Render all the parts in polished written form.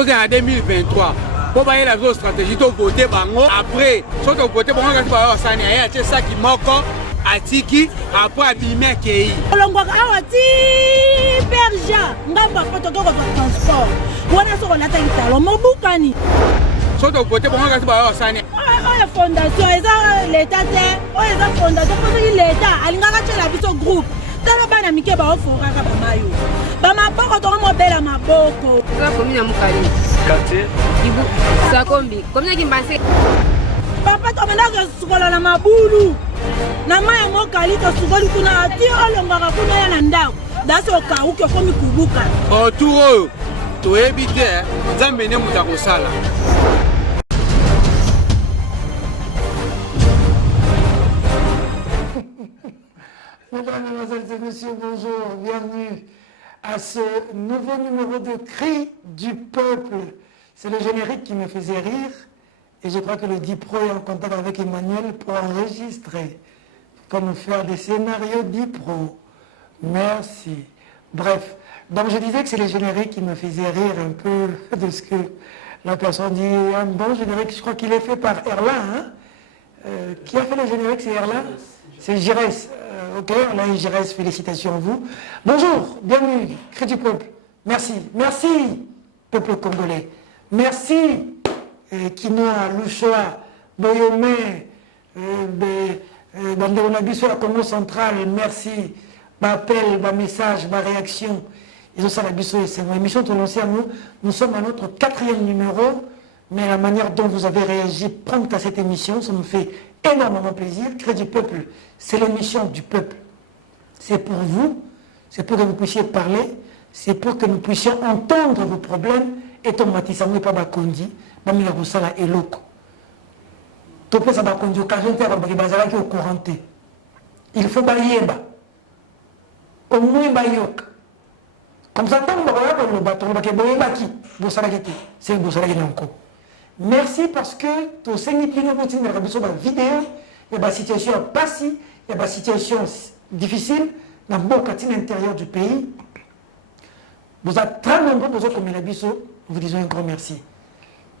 toza en 2023 pour bailler la stratégie to voter bango après surtout voter bango quand ba sani aya tie saki moko atiki après abimé kei olongwaka awa ti berja ngamba poto to ko transport wana so na tangitalo mobukani surtout voter bango quand ba sani oya fondation eza l'état te oya eza fondation pour l'état alingaka tshela biso groupe tala bana mike ba ofokaka ba mayo ba maboko to mobela maboko la commune ya Mukali quartier Ibu Sakombi commune ki Mbanse papa to mena sukola na mabulu na maya Mukali to sukoli kuna ati olongaka kuna ya na ndako dasi okauke komi kubuka autour to ebite nzambe ne muta kosala. Mesdames, Mesdemoiselles et Messieurs, bonjour, bienvenue à ce nouveau numéro de Cri du Peuple. C'est le générique qui me faisait rire et je crois que le DIPRO est en contact avec Emmanuel pour enregistrer, pour nous faire des scénarios DIPRO. Merci. Bref, donc je disais que c'est le générique qui me faisait rire un peu de ce que la personne dit. Un bon générique, je crois qu'il est fait par Erlin. Hein? Qui a fait le générique, c'est Erlin? C'est Giresse. Ok, Alain Giresse, félicitations à vous. Bonjour, bienvenue, Cri du Peuple. Merci, merci, peuple congolais. Merci, Kinoa, Lushoa, Boyomé, Banderonabiso, la Congo centrale, merci. Appel, message, réaction. Ils ont ça la biso et c'est une émission de lancée à nous. Nous sommes à notre 4e numéro, mais la manière dont vous avez réagi prompte à cette émission, ça me fait énormément plaisir. Cri du Peuple, c'est l'émission du peuple. C'est pour vous, c'est pour que vous puissiez parler, c'est pour que nous puissions entendre vos problèmes et ton matissamou pas bakondi, bamila kosala eloko. Topé sa bakondi occasion te ba bazala ki au couranté. Il faut bayeba. Au moins bayoka. Comme ça tant ba ba le bateau ba ke boyeba ki, bosala ki, c'est bosala ki nanko. Merci parce que to sengi pino continue na biso ba vidéo, il y a des situations passées, il y a des situations difficiles dans le quartier intérieur du pays. Vous êtes très nombreux pour comme la biso, vous disons un grand merci.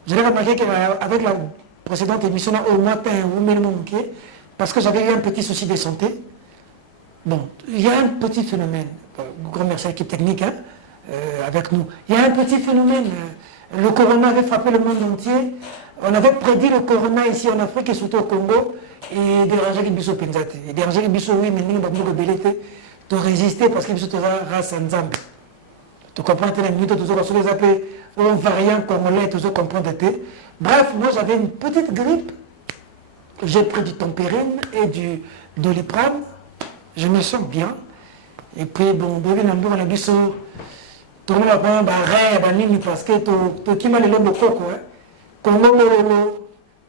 Je l'ai remarqué qu'avec la précédente émission, au matin, vous m'avez manqué, parce que j'avais eu un petit souci de santé. Bon, il y a un petit phénomène, grand merci à l'équipe technique hein, avec nous. Il y a un petit phénomène. Le corona avait frappé le monde entier. On avait prédit le corona ici en Afrique et surtout au Congo. Et déranger les bisous penzate. Et déranger les bisous, oui, mais nous ne pouvons pas résister parce que les bisous sont race en Zambie. Tu comprends, tu as une minute, tu as les appels, un variant congolais, tu as comprendre. Bref, moi j'avais une petite grippe. J'ai pris du tempérine et du doliprane. Je me sens bien. Et puis, bon, on a bisous. Tout le monde a pris un barré, parce que tu as le lobo coco. Congo, tu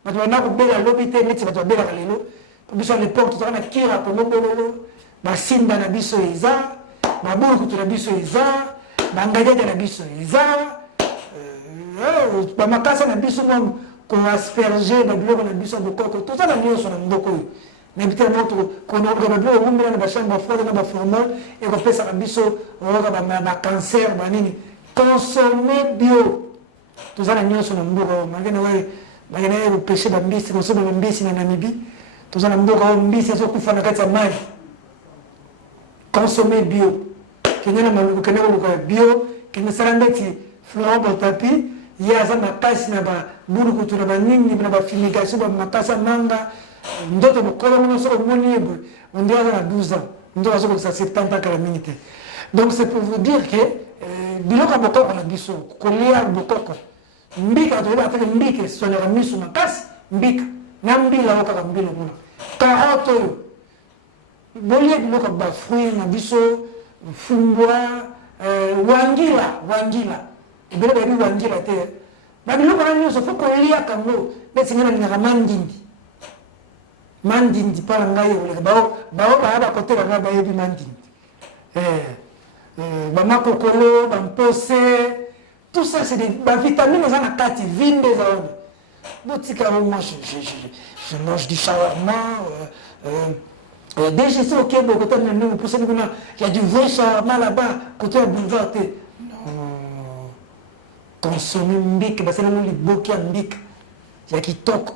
as un lobby, tu as lelo. Biso à l'époque, tu as un kira, Congo, Simba na biso eza, Baboku tu na biso eza, Bangade na biso eza, Bamakasa na biso qu'on asperger, Babiloko na biso bokoko, tout ça na nyonso na ndoko. Mais tellement qu'on a na bachamba froide na baformol et qu'on fait ça na biso ba cancer banini. Consommer bio. Tout ça na nyonso na ndoko. Magana ouais, magana au péché bambisi, ko so bambisi na Namibie. Tout ça na ndoko mbisi so kufa na kati ya mai. Consommer bio. Kenya na maluku kenya ko bio, kenya sarandeti florent au tapis. Il y a ça na passe na ba bulu kutu na ba nini na ba fumigation ba makasa manga. Ndoto mokolo mona so moni ebo. On dirait à 12 ans. On doit avoir ça 70 ans à la minute. Donc c'est pour vous dire que biloko bokoko na biso, kolia bokoko. Mbika to ba ta mbike so na misu na kasi mbika. Na mbila okaka mbila mona. Carotte. Bolie biloko ba fruit na biso, fumbwa, wangila. Biloko ba wangila te. Ba biloko na nyonso faut kolia kango. Beti ngana ngaka mandindi. Mandindi pala ngai oleka bao ba côté la ba yebi mandindi ba makokolo ba mpose tout ça c'est des vitamines dans la kati vinde za botika moi je mange du shawarma déjà c'est OK bon côté nous pour il y a du vrai shawarma là-bas côté boulevard non consommer mbik, parce que nous les bloquer en mbik. Il y a qui toquent,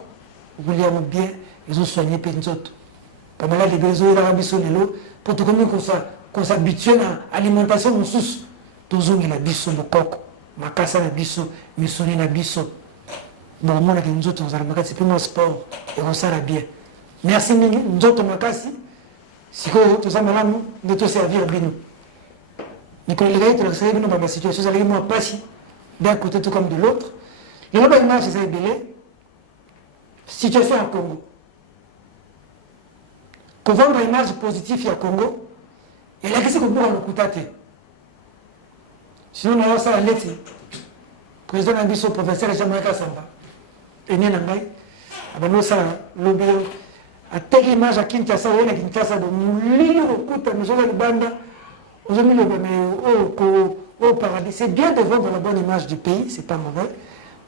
vous voulez bien, ils ont soigné Penzot. Comme là, les besoins de l'Arabie Saoudite, pour tout comme qu'on s'habitue à l'alimentation, nous sous, tous ont la bisso, le coq, ma casse la bisso, mes sonnets la bisso. Bon, moi, nous autres, c'est plus mon sport, et on s'en bien. Merci, nous autres, ma casse, si tout ça, madame, de te servir, bien. Mais quand les gars, tu sais, nous, dans ma situation, ça arrive, moi, pas si, d'un côté, tout comme de l'autre. Les autres images, c'est belé. Situation au Congo. Pour vendre une image positive au Congo, et la question que nous avons écouté. Sinon, nous avons ça à l'été. Le président Nambiso, professeur Jean-Marie Kassamba, et nous avons ça lobby. À telle image à Kinshasa, il y a Kinshasa, nous avons banda. Au paradis. C'est bien de vendre la bonne image du pays, c'est pas mauvais.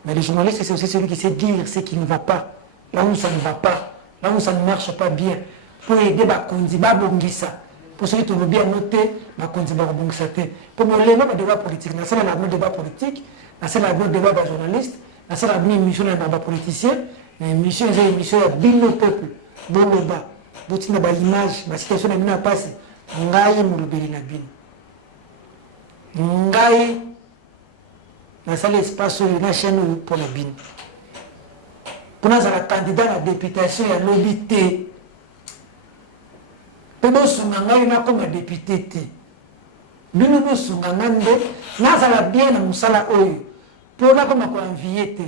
Mais les journalistes, c'est aussi celui qui sait dire ce qui ne va pas. Là où ça ne va pas, là où ça ne marche pas bien. Pour aider Bakonzi, Babongisa. Pour ceux qui ont bien noté, Bakonzi, Babongisa. Pour moi, les débat politique, c'est un débat politique, c'est un débat de journaliste, c'est une émission de politicien, une émission de bien peuple, bon débat. Vous avez une image, la situation est bien passée. Ngai mulubeli na bino. Ngai na sala espace na chaîne pour la bino. Pour nous la candidat à la députation à l'obité. Pour nous ngai na comme député te. Bino nous ngande na sala bien na musala oyo. Pour na comme ko envier te.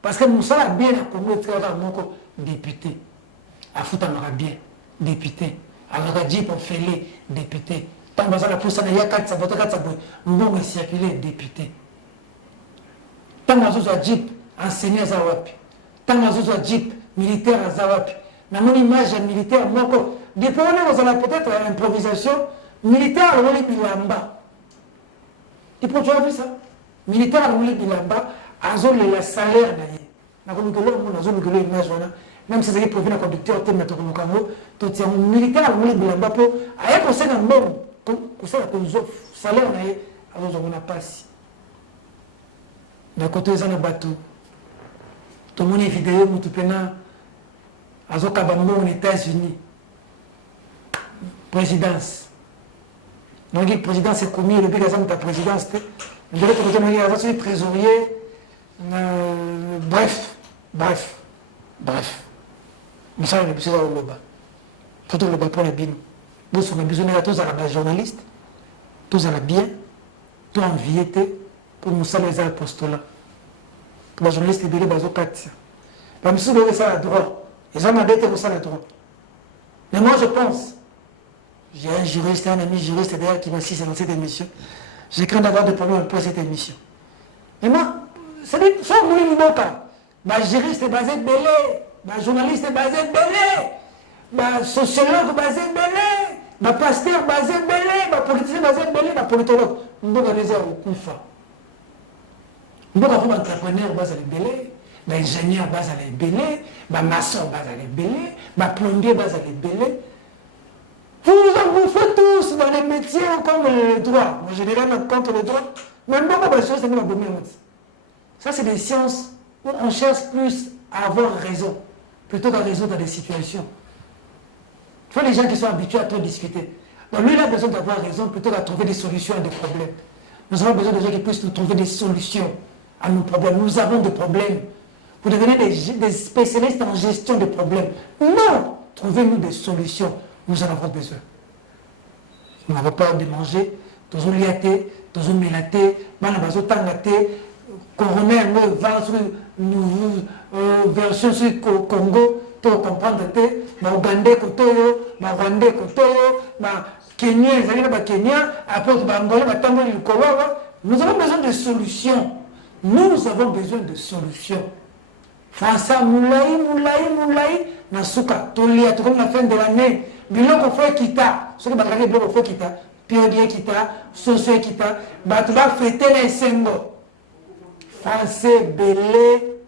Parce que musala bien na Congo tsaka moko député. Afuta na bien député. Alors que Jeep a fait les députés. Tant que la pousse, il y a 4 nous circuler député. Tant que Jeep enseigné à Zawapi. Tant que Jeep militaire à Zawapi. Dans mon image militaire, depuis on a peut-être l'improvisation militaire à l'Oli Bilamba. Tu peux voir ça? Militaire à l'Oli Bilamba, à zone le salaire d'ailleurs. Même si c'est pour venir conducteur, tu es mettre au Congo, tu es militaire, tu es militaire, tu es conseil d'un bon, tu sais, tu as salaire, alors on n'a pas si. Mais quand tu es dans le bateau, tout le monde est vidéo, tu peux aller à Zokabambo aux États-Unis. Présidence. Donc, la présidence est commis, le but de ta présidence, tu es trésorier, bref. Nous sommes besoin de l'Oba. Faut que l'Oba pour les bins. Nous sommes besoin de tous les journalistes, tous les biens, tous les enviés pour nous saluer les apostolats. Pour les journalistes, ils doivent être quatre. Même si nous avons le droit, ils ont demandé que ça le droit. Mais moi, je pense, j'ai un juriste, un ami juriste d'ailleurs qui m'a assisté dans cette émission. J'ai craint d'avoir des problèmes pour cette émission. Mais moi, c'est ça, vous voulez le cas. Ma juriste est basé belé. Ma journaliste est basé belé, ma sociologue basé belé, ma pasteur basé belé, ma politicien basé belé, ma politologue. Nous avons réserve au Koufa. Nous avons un entrepreneur basé belé, ma ingénieur basé belé, ma maçon basé belé, ma plombier basé belé. Vous faites tous dans les métiers comme le droit. En général, contre le droit. Mais non, ça, c'est des sciences où on cherche plus à avoir raison, plutôt qu'à résoudre des situations. Il faut les gens qui sont habitués à trop discuter. Donc lui, il a besoin d'avoir raison plutôt qu'à trouver des solutions à des problèmes. Nous avons besoin de gens qui puissent nous trouver des solutions à nos problèmes. Nous avons des problèmes. Vous devenez des spécialistes en gestion des problèmes. Non! Trouvez-nous des solutions. Nous en avons besoin. Nous n'avons pas de manger. Toujours liaté, toujours mélaté, manabazo tangaté, coroner, version sur le Congo, pour comprendre que ma Ougandais kotoyo, ma Rwandais kotoyo, ma Kenya, après Angolais, ma Tango Lukolowa. Nous avons besoin de solutions. Nous avons besoin de solutions. François Moulaï, Nasuka, Tolia, tout comme la fin de l'année. Biloko faut kita, ce que bakari biloko faut kita, Piodier kita, Soso kita, batuba fêter les sengo. Français belé,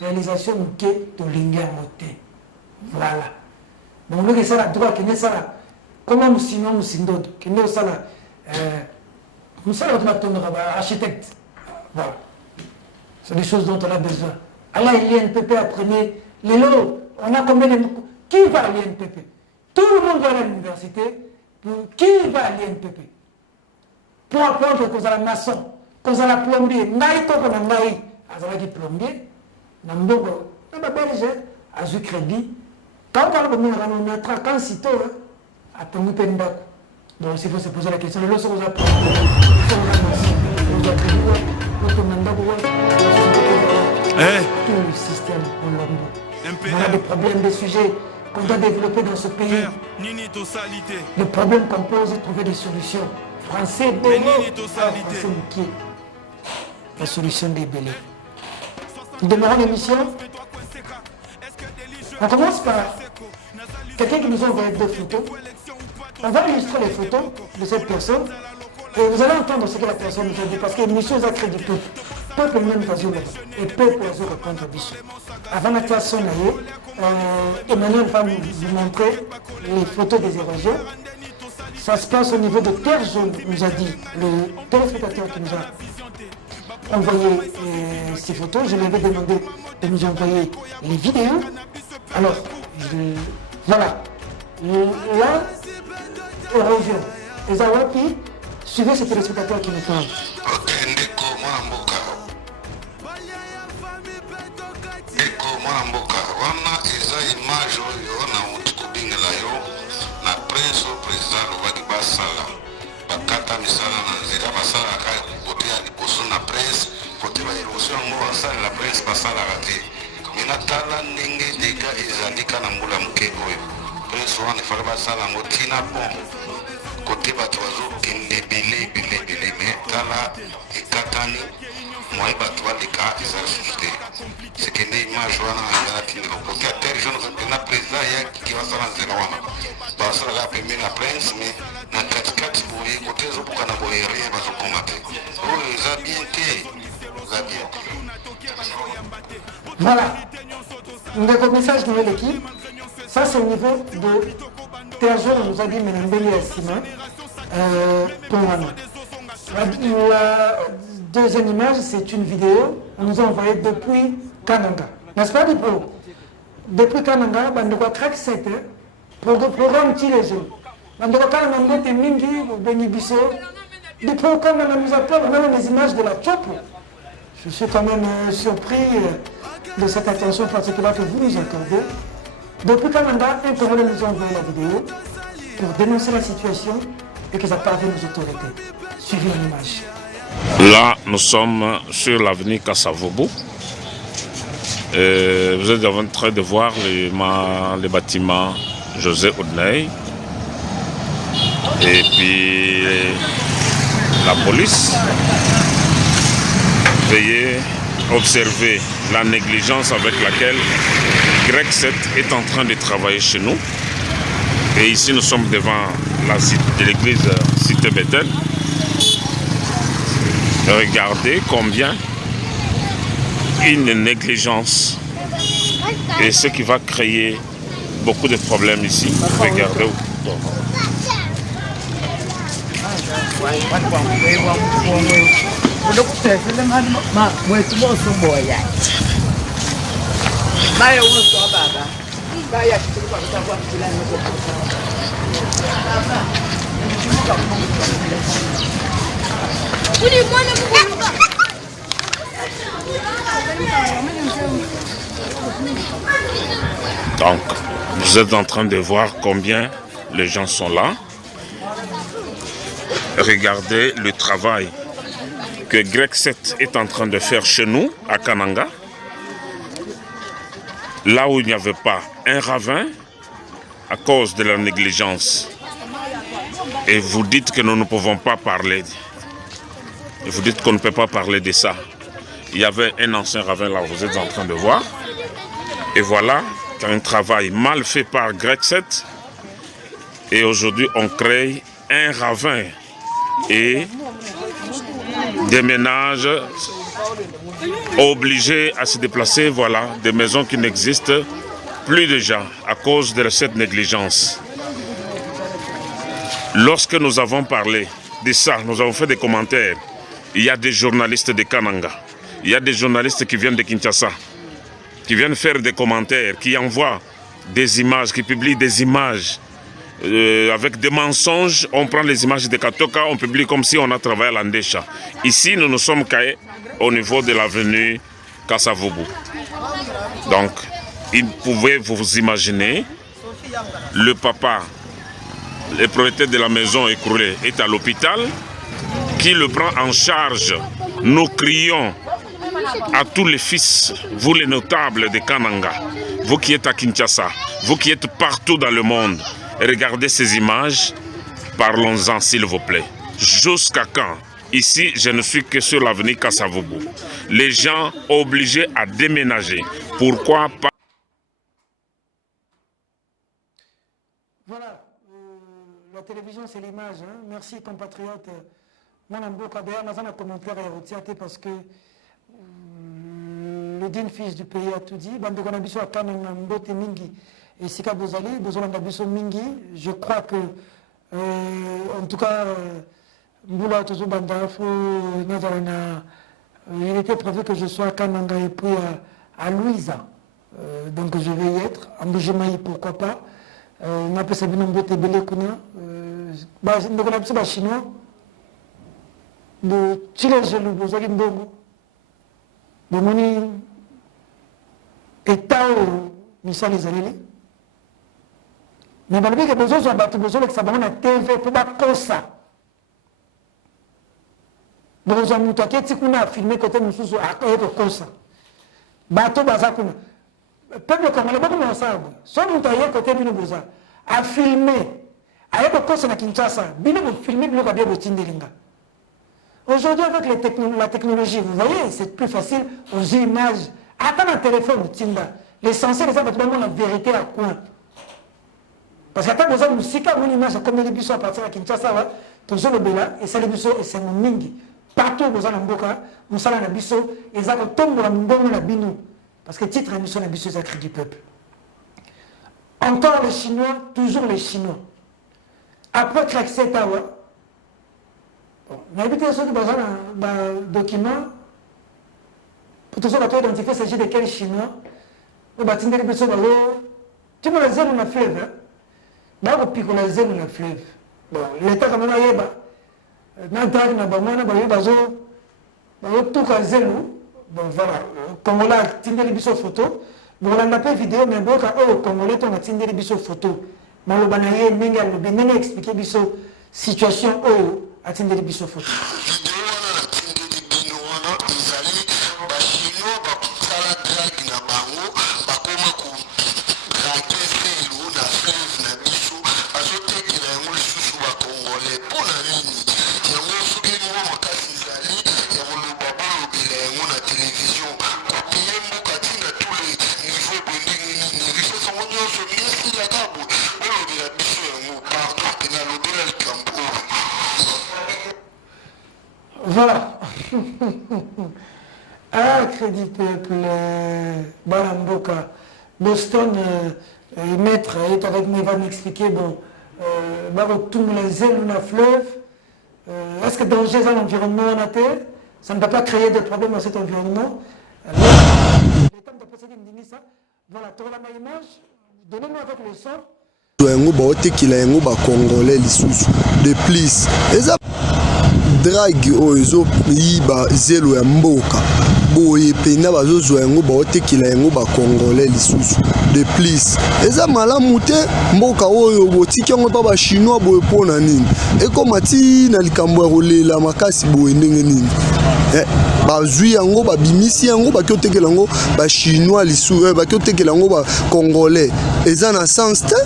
réalisation mouké, tolinga moté. Voilà. Donc nous ça la droit, qui n'est ça là. Comment nous sinon nous sinon, qui n'est ça là. Nous sommes architectes. Voilà. C'est des choses dont on a besoin. Allah, l'INPP apprenez les lots. On a combien de... Qui va à l'INPP? Tout le monde va à l'université. Qui va à l'INPP? Pour apprendre qu'on a la maçon, qu'on a la plombier. Naïko qu'on a naï. Alors, on a plombier. Nambogo. On a belge. A eu crédit. Quand on a traqué sitôt, à Tongu Pendako. Donc, il faut se poser la question. Le lorsque vous apprenez, tout le système colombo. On a des problèmes, des sujets qu'on doit développer dans ce pays. Le problème qu'on pose, trouver des solutions. Français, Bénin, Français, Moukier. La solution des Bélés. Nous démarrons l'émission. On commence par quelqu'un qui nous a envoyé 2 photos. On va illustrer les photos de cette personne. Et vous allez entendre ce que la personne nous a dit, parce que l'émission a crédit peu. Peuple même pas et peuple a répondre à Bichon. Avant la classe Emmanuel va vous montrer les photos des érosions. Ça se passe au niveau de Terre Jaune, nous a dit le téléspectateur qui nous a envoyé ces photos. Je lui avais demandé de nous envoyer les vidéos. Alors, voilà. Là, érosion. Les Awapi, suivez ce téléspectateur qui nous parle. Côté bateau, il est belé, mais tala et katani, moi et bateau, les cas, ils ont suscité. C'est que les images, on a tiré au côté à terre, je ne sais pas, qui va s'en aller. Parce que la première prince, mais dans 4-4, vous voyez, côté, vous pouvez pas avoir rien, vous combattre. Oh, ils ont bien été. Voilà. Notre message de l'équipe, ça c'est au niveau de Terre Jaune, on nous a dit Ménambeli Assima pour Mama. La deuxième image, c'est une vidéo, on nous a envoyé depuis Kananga. N'est-ce pas, Dipo? Depuis Kananga, on a track 7, programme Tilezo. On a Kananga, Mingi, Benibiso. Dipo, quand on nous appelle, on a les images de la Chopo. Je suis quand même surpris de cette attention particulière que vous nous accordez. Depuis Canada, un Congolais nous a envoyé la vidéo pour dénoncer la situation et que ça parvienne aux autorités. Suivez l'image. Là, nous sommes sur l'avenue Kassavobo. Vous êtes en train de voir les bâtiments José Oudney. Et puis la police. Veuillez observer la négligence avec laquelle Greg 7 est en train de travailler chez nous. Et ici, nous sommes devant l'église Cité Bethel. Regardez combien une négligence et ce qui va créer beaucoup de problèmes ici. Regardez où. Donc, vous êtes en train de voir combien les gens sont là. Regardez le travail que Greg 7 est en train de faire chez nous, à Kananga. Là où il n'y avait pas un ravin, à cause de la négligence. Et vous dites que nous ne pouvons pas parler. Et vous dites qu'on ne peut pas parler de ça. Il y avait un ancien ravin là, vous êtes en train de voir. Et voilà, un travail mal fait par Greg 7. Et aujourd'hui, on crée un ravin. Et des ménages obligés à se déplacer, voilà, des maisons qui n'existent plus déjà à cause de cette négligence. Lorsque nous avons parlé de ça, nous avons fait des commentaires. Il y a des journalistes de Kananga, il y a des journalistes qui viennent de Kinshasa, qui viennent faire des commentaires, qui envoient des images, qui publient des images avec des mensonges. On prend les images de Katoka, on publie comme si on a travaillé à l'Andesha. Ici, nous nous sommes caillés au niveau de l'avenue Kasavubu. Donc, il pouvait vous imaginer, le papa, le propriétaire de la maison écroulée, est à l'hôpital, qui le prend en charge. Nous crions à tous les fils, vous les notables de Kananga, vous qui êtes à Kinshasa, vous qui êtes partout dans le monde, regardez ces images, parlons-en s'il vous plaît. Jusqu'à quand? Ici, je ne suis que sur l'avenue Kasavubu. Les gens obligés à déménager. Pourquoi pas? Voilà, la télévision c'est l'image. Hein. Merci compatriotes. Moi, d'ailleurs, dans un commentaire à parce que le digne fils du pays a tout dit. Et Sika Bozali, Mingi, je crois que, en tout cas, Mboula Tozo Bandafo, il était prévu que je sois à Kananga et puis à Louisa. Donc je vais y être. En Bougimaï, pourquoi pas. On appelle ça Binombote Belekuna. Donc on appelle ça chinois. De Chile, je le Bozali Mbongo. De Moni. Et Tao, Michel Izalili. Mais je sais que les gens ont besoin de savoir la TV pour la cosa. Donc, on a filmé côté de nous à cosa. Bateau Bazakuna. Peuple comme le peuple ensemble. Soit nous taillons côté de nous à filmer. Avec le cosa na Kinshasa. Bien pour filmer, bien pour bien Tindelinga. Aujourd'hui, avec la technologie, vous voyez, c'est plus facile aux images. Attends un téléphone, Tinda. L'essentiel, c'est la vérité à quoi? Parce que quand vous avez une image comme les bisous à partir de Kinshasa, tous les bela et c'est les bisous et c'est mon mingi. Partout où vous avez un boka, nous allons un bisou et ça tombe dans le monde la binou. Parce que titre émission la bisou c'est cri du peuple. Encore les Chinois, toujours les Chinois. Après Kraxé Tawa, on a évité ceux qui ont un document pour tous ceux qui ont identifié s'agit de quel Chinois. On va tenir les bisous dans l'eau. Tu me le dis, on a fait, hein? Bah, on pique la zone dans le fleuve. Bon, l'État comme on a yéba. N'entend na bamana ba yéba zo. Ba tout ka zélo. Bon voilà, comme on a tindé les biso photo. Bon on a pas vidéo mais bon ka oh comme on est on a tindé les biso photo. Malo banaye minga lo binene expliquer biso situation oh a tindé les biso photo. Voilà. Ah, Crédit Peuple, Balamboka, Boston, maître, est avec moi, il va m'expliquer, bon, tout les ailes dans le fleuve, est-ce que danger dans l'environnement en terre, ça ne va pas créer de problèmes dans cet environnement. L'état de procéder me dit ça. Voilà, tu as la image, donnez-moi avec le son. Yango baotekila yango bakongolais lisusu de plus eza drague oyo ezoyiba zelo ya mboka boye pena bazozwa yango baotekila yango bakongolais lisusu de plus eza malamu te mboka oyo botiki yango mpa bachinois boye mpona nini ekoma ti na likambo ya kolela makasi boye ndenge nini bazwi yango babimisi yango baki otekela yango bachinois lisusu baki otekela yango bakongolais eza na sens te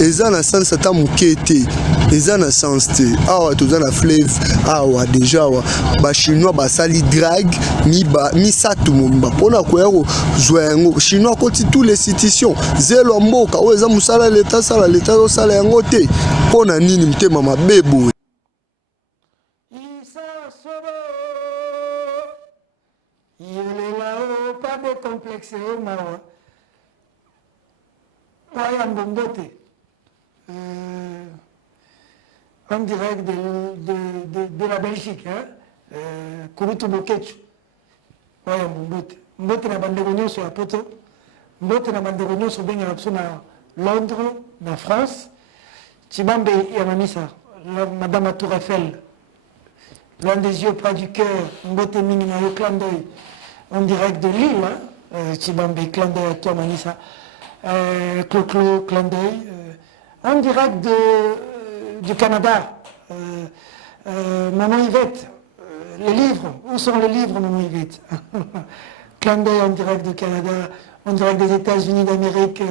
eza na sens ata moke te eza na sens te awa toza na fleuve awa deja awa bachinois basali drague misato mobimba mpona koya kozwa yango chinois akoti tous les institutions zelo ya mboka oyo eza mosala ya leta asala leta azosala yango te mpona nini motema mabe boye pas de complexe mawa waya mbongo te en direct de la Belgique, hein, Kouroutou Bokechu. Ouais, Mbote. Mbote na bandéronio sur la poto. Mbote na bandéronio sur bien na Londres, na France. Chibambe Yamamisa, Madame à Tour Eiffel. Loin des yeux, près du cœur. Mbote Minina, le clan d'œil. En direct de Lille, hein. Chibambe, clan d'œil à toi, Manissa. Clo-Clo, clan d'œil. En direct du Canada. Maman Yvette. Les livres, où sont les livres, Maman Yvette? Clin d'œil en direct du Canada, en direct des États-Unis d'Amérique,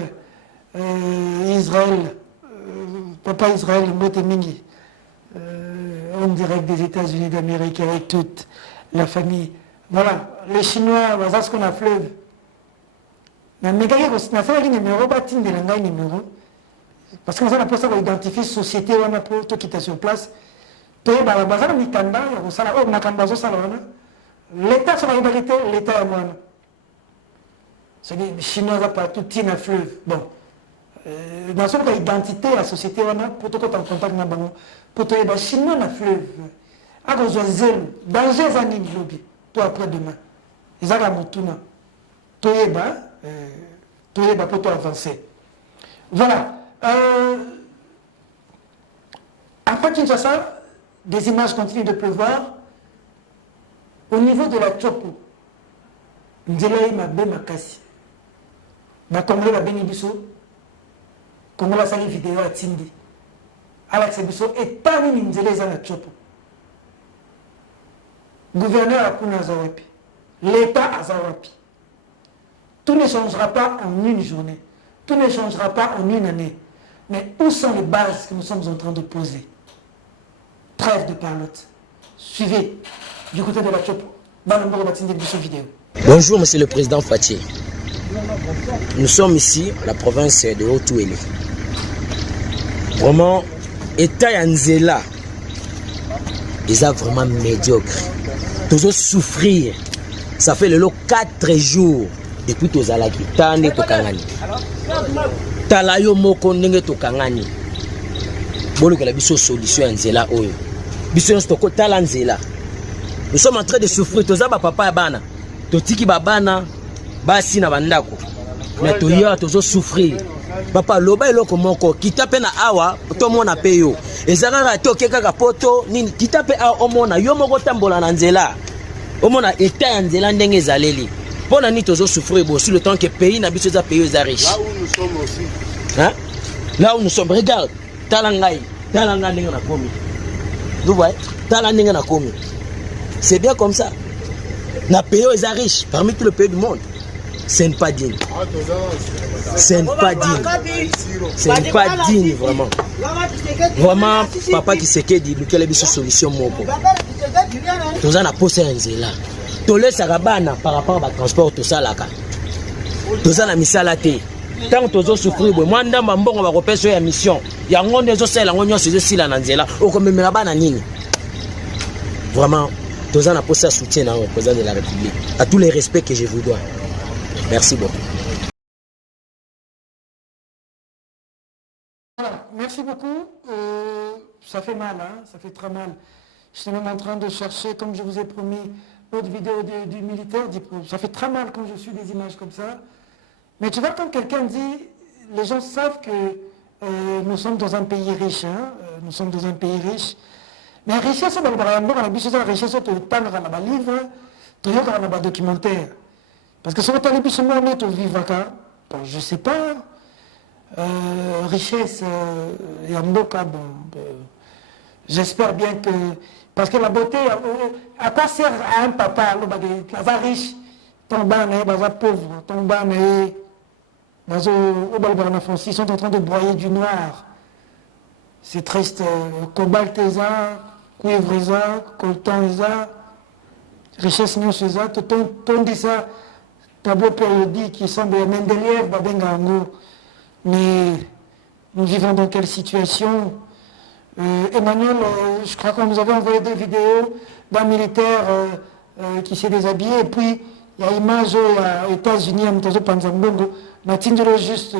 Israël, Papa Israël, Mbote Mingi, en direct des États-Unis d'Amérique avec toute la famille. Voilà, les Chinois, voilà ce qu'on a fleuve. Mais on a fait un numéro, numéro, parce qu'on a pour ça identifier société, on a pour tout qui est sur place. L'État sur la liberté, l'État est moi. C'est-à-dire les Chinois va partout, tiennent un fleuve. Bon. Dans son identité, la société, on a pour tout en contact avec nous. Pour tout les Chinois, un fleuve. À cause de zèle, danger zanine lobby. Toi après demain. Ils ont la moutuna. Toi pour toi avancer. Voilà. Après Kinshasa, des images continuent de pleuvoir. Au niveau de la Chopo, Ndelaï m'a bien makasi. Ma Congolais m'a béni biso. Congolais a sali vidéo à Tindi. Alex Biso est parmi Ndelaï à la Chopo. Gouverneur à Kuna Zawapi. L'État à Zawapi. Tout ne changera pas en une journée. Tout ne changera pas en une année. Mais où sont les bases que nous sommes en train de poser? Trêve de parlotte. Suivez du côté de la Chopo. Bonjour Monsieur le Président Fatih. Nous sommes ici, à la province de Haut-Ouélé. Vraiment, État Yanzela, ils sont vraiment médiocres. Toujours souffrir. Ça fait le lot 4 jours depuis que Tozalaki. Tane Tokangani. Talayo Moko Nenge Tokangani. Bolo que la biso solution Yanzela Oyo. Biso Stoko Talanzela. Nous sommes en train de souffrir. Tozaba papa bana. Totiki babana. Basi na bandako. Mais toya tozo souffrir. Papa loba eloko moko. Kitape na awa. To mona peyo. Ezaka toke kaka poto. Nini kitape awa omona. Yo moko tambola na nzela. Omona état ya nzela ndenge ezaleli. Pona ni tozo souffrir aussi le temps que pays na biso za pays za riche. Là où nous sommes aussi. Hein? Là où nous sommes. Regarde. Talangai. Talanga ndenge na komi. Vous voyez? Talanga ndenge na komi. C'est bien comme ça. La pays est riche parmi tous les pays du monde. Ce n'est pas digne. Ce n'est pas digne. Ce n'est pas digne vraiment. Vraiment, papa qui sait qu'il dit qu'il y a une solution. Nous avons posé un zéla. Tous les sarabana par rapport au transport, tout ça là. Nous avons mis ça là. Tant que nous souffrons, moi je vais repérer sur la mission. Il y a un monde qui est là, on est là dans zéla. On peut même là-bas vraiment. Nous avons posé un soutien au président de la République. À tous les respects que je vous dois. Merci beaucoup. Voilà, merci beaucoup. Ça fait mal, hein? Ça fait très mal. Je suis même en train de chercher, comme je vous ai promis, l'autre vidéo du militaire. Ça fait très mal quand je suis des images comme ça. Mais tu vois, quand quelqu'un dit, les gens savent que nous sommes dans un pays riche. Hein? Nous sommes dans un pays riche. Mais la richesse, on a la richesse, on a des livres, on a des documentaires. Parce que si on a des bichons, on est au vivre. Bon, je ne sais pas. Richesse, il y a un bon cas. J'espère bien que. Parce que la beauté, à quoi sert à un papa, la riche, ton ban est pauvre, ton ban est. Ils sont en train de broyer du noir. C'est triste. Cobalt et ça. Cuivre ça, coltan ça, richesse non c'est ça, ton dit ça, tableau périodique qui semble Mendeleev, Babengango. Mais nous vivons dans quelle situation? Emmanuel, je crois qu'on nous avait envoyé des vidéos d'un militaire qui s'est déshabillé, et puis il y a image aux États-Unis, à Mtazo Panzambongo, Matindelo juste,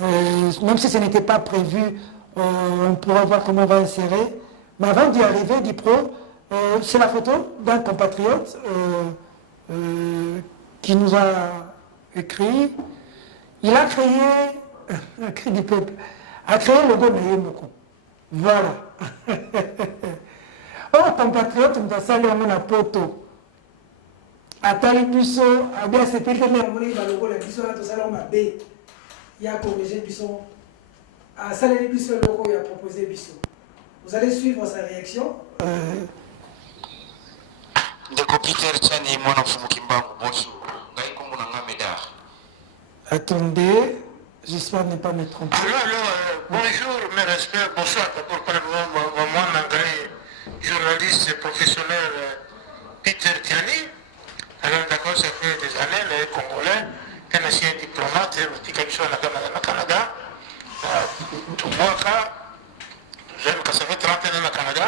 même si ce n'était pas prévu, On pourra voir comment on va insérer. Mais avant d'y arriver, Dipro, c'est la photo d'un compatriote qui nous a écrit. Il a créé, un cri du peuple, a créé le logo de Yemoko. Voilà. Oh, compatriote, on a salé en poto. Atali Busso, a bien c'est peut-être le logo de Busso, là, tout ça, on m'a bé. Il a corrigé Busso. À Salé Busso, le logo, il a proposé Busso. Vous allez suivre sa réaction. Ndeko Peter Tchani, mwana Fumukimbangu, bonjour. Ngai Kongo Nanga Médard. Attendez, j'espère ne pas me tromper. Bonjour, mes respects, bonsoir. D'abord, moi, Nangai, journaliste professionnel Peter Tchani. Alors, d'accord, ça fait des années, les Congolais, un ancien diplomate, qui a été au Canada. Tout le monde, ça fait 30 ans au Canada.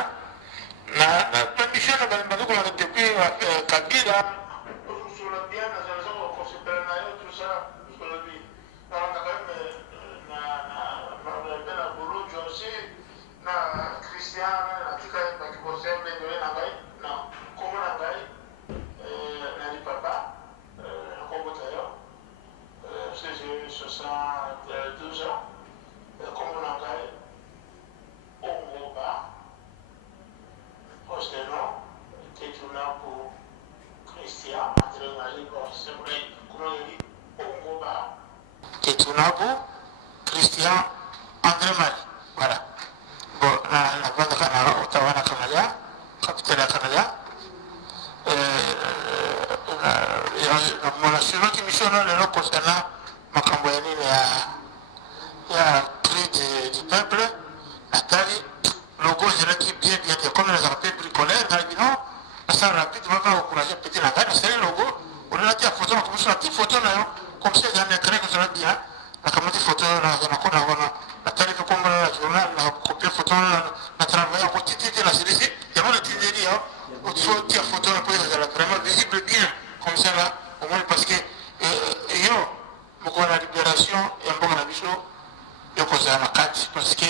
La permission depuis Kabila, sur le bien, on se prenne tout ça, sur le bien. On a quand même na Bolo Josi, na Christian, na Tika, qui conseille de Nagai, na Congo Nagai, na Papa, na Congo d'ailleurs, c'est 72 ans, Congo Nagai, Ongoba. Posterior, titulaire pour Christian, André Marie, c'est vrai, comment il dit, Ongoba. Titulaire pour Christian, André Marie. Voilà. Bon, la bande de Canada, Ottawa, Canada, capitale de Canada. Mon national qui missionne le concernant Makamboyani, il y a cri du peuple, Nathalie. Logo, je l'ai dit bien, comme les rappels bricolaires, on a dit non, ça rapide, on va encourager petit la gagne, c'est le logo, on a dit à photo, on a commencé à dire photo, comme ça, il y a un écran que ça va bien, on a commencé photo, on a télé que comme la journal, on a copié photo, on a travaillé, on a dit la série, il y a moins de tindérie, il faut dire photo, on a vraiment visible bien, comme ça là, au moins parce que, yo, mon la libération, et un bon abisso, yo, cause à la carte, parce que,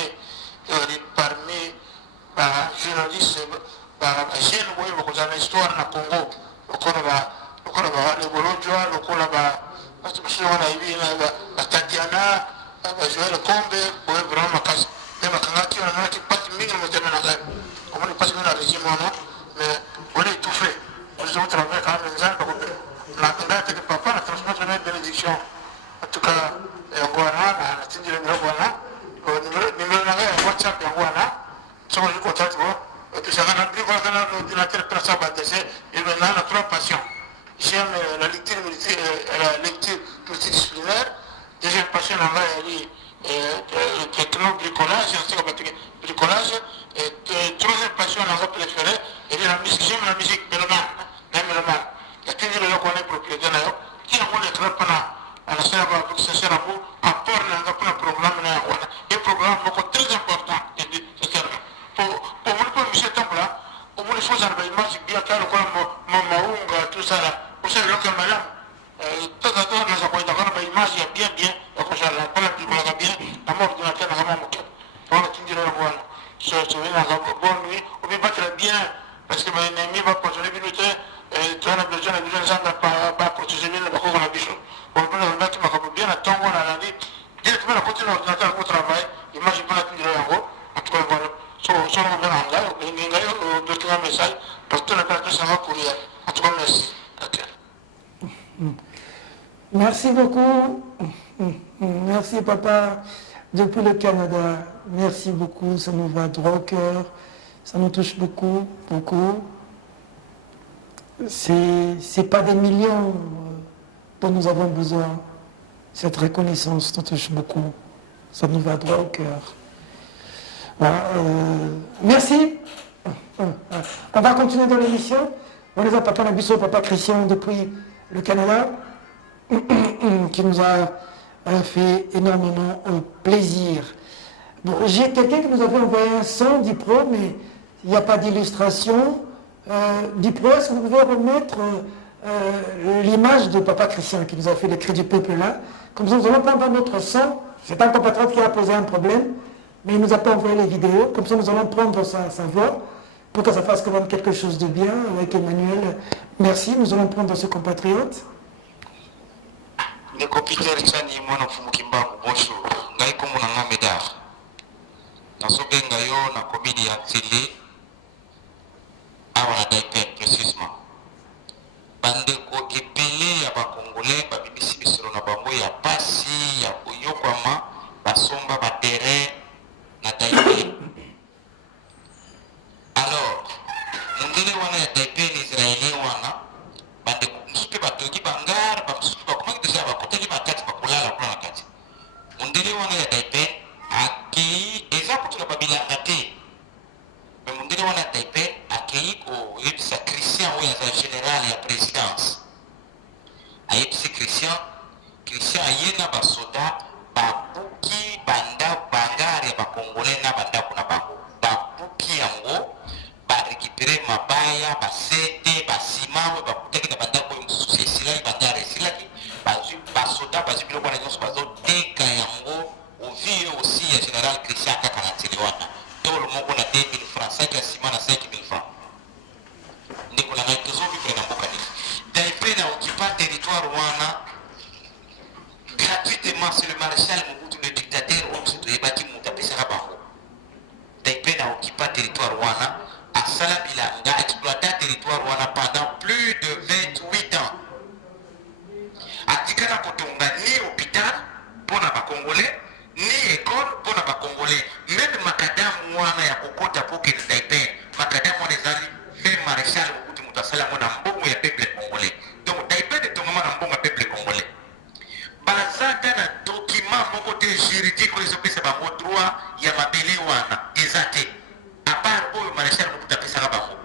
parmi journalistes, jeune boy, beaucoup de l'histoire na Congo, le Bolodjoa, la Tatiana, Joël Combe, vraiment casse. Mais ma candidature, on a qui passe minimum de ménage. On est passé dans la régime, mais on est tout fait. Nous avons travaillé quand même, la candidature de papa, la transmission de bénédiction. En tout cas, on voit là, la tinte de Guana. Numéro de WhatsApp et Guana, sont les contacts. Et puis ça n'a plus l'ordinateur personne va décès. Et maintenant, on a trois patients. J'aime la lecture multidisciplinaire. Deuxième patient, on va aller techno-bricolage, bricolage. Et troisième patient, on va préférer. Et la musique, j'aime la musique mélomane. Il y a toujours le qu'on est propriétaire. Qui n'a pas d'écran pendant la série pour que ça sert à vous. Apport, on a pas un programme. Un programme beaucoup très important. Pour moi, monsieur Tambla, pour moi, il faut avoir une image bien claire, comme Maunga, tout ça. Pour ça, le cas madame, tout à l'heure, nous avons une image bien, comme ça, la parole du bien, la mort de la terre, la mort de la terre, la mort bonne nuit, on peut battre bien, parce que mon ennemi va protéger les minutes, tu as besoin de gens pas protéger les minutes, on a besoin. On peut le mettre bien à temps, on a la vie, directement à côté de l'ordinateur au travail, image pas la tenir en haut, en tout cas, voilà. Sur le veranda, il y a un message, parce que ça va courir. En tout cas, merci. Merci beaucoup. Merci papa depuis le Canada. Merci beaucoup, ça nous va droit au cœur. Ça nous touche beaucoup, beaucoup. C'est pas des millions dont nous avons besoin. Cette reconnaissance nous touche beaucoup. Ça nous va droit au cœur. Voilà, merci. On va continuer dans l'émission. On les a papa Nabisso, papa Christian depuis le Canada, qui nous a fait énormément plaisir. Bon, j'ai quelqu'un qui nous avait envoyé un son Dipro, mais il n'y a pas d'illustration. Dipro, est-ce que vous pouvez remettre l'image de papa Christian qui nous a fait les cris du peuple là? Comme ça, nous allons prendre notre son. C'est un compatriote qui a posé un problème. Nous allons prendre notre son. Voilà. mais il ne nous a pas envoyé les vidéos. Comme ça, nous allons prendre sa voix pour que ça fasse quand même quelque chose de bien avec Emmanuel. Merci, nous allons prendre ce compatriote. Ndeko Peter Chani mwana mfumuki mbangu bonjour. Ngai komo na nga medar. Nazobenga yo na komidi ya télé awa na Taipei précisément. Bandeko ebele ya bakongolais babimisi bisolo na bango ya pasi ya koyokwama basomba baterrain na Taipei. Alors, mundele wana ya Taipei ni Israélien wana bandeko musupe batoki bangar bamusupe bakomaki deja bakotaki bakati bakolala kuna na kati. Mundele wana ya Taipei akei eza kutuka babilanga te. Mais mundele wana ya Taipei akei koyebisa Christian oyo aza général ya présidence. Ayebisi Christian aye na basoda babuki banda bangar ya bakongolais na bandako na bango. Babuki yango barécupérer mabaya basete basima oyo bakutaki na bandako oyo mosusu esilaki bandar esilaki basoda bazwi biloko wana nyonso bazoteka yango ovie aussi ya général Christian kaka na tele wana tolo moko na 2000 francs 5 ya nsima na 5000 francs ndeko na ngai tozovivre na mboka nini Taipei na okipa territoire wana gratuitement c'est le maréchal Mobutu le dictateur oyo mosusu toyebaki moto apesaka bango Taipei na okipa territoire wana asala bilanga exploita territoire wana pendant plus de 28 ans atikala kotonga ni hôpital mpona bakongolais ni école mpona bakongolais même makadamu wana ya kokota po kende Taipei makadamu wana ezali fait maréchal Mobutu moto asala yango na mbongo ya peuple congolais donc Taipei etongama na mbongo ya peuple congolais bazaka na document moko te juridique oyo ezopesa bango droit ya mabele wana eza te à part oyo maréchal Mobutu apesaka bango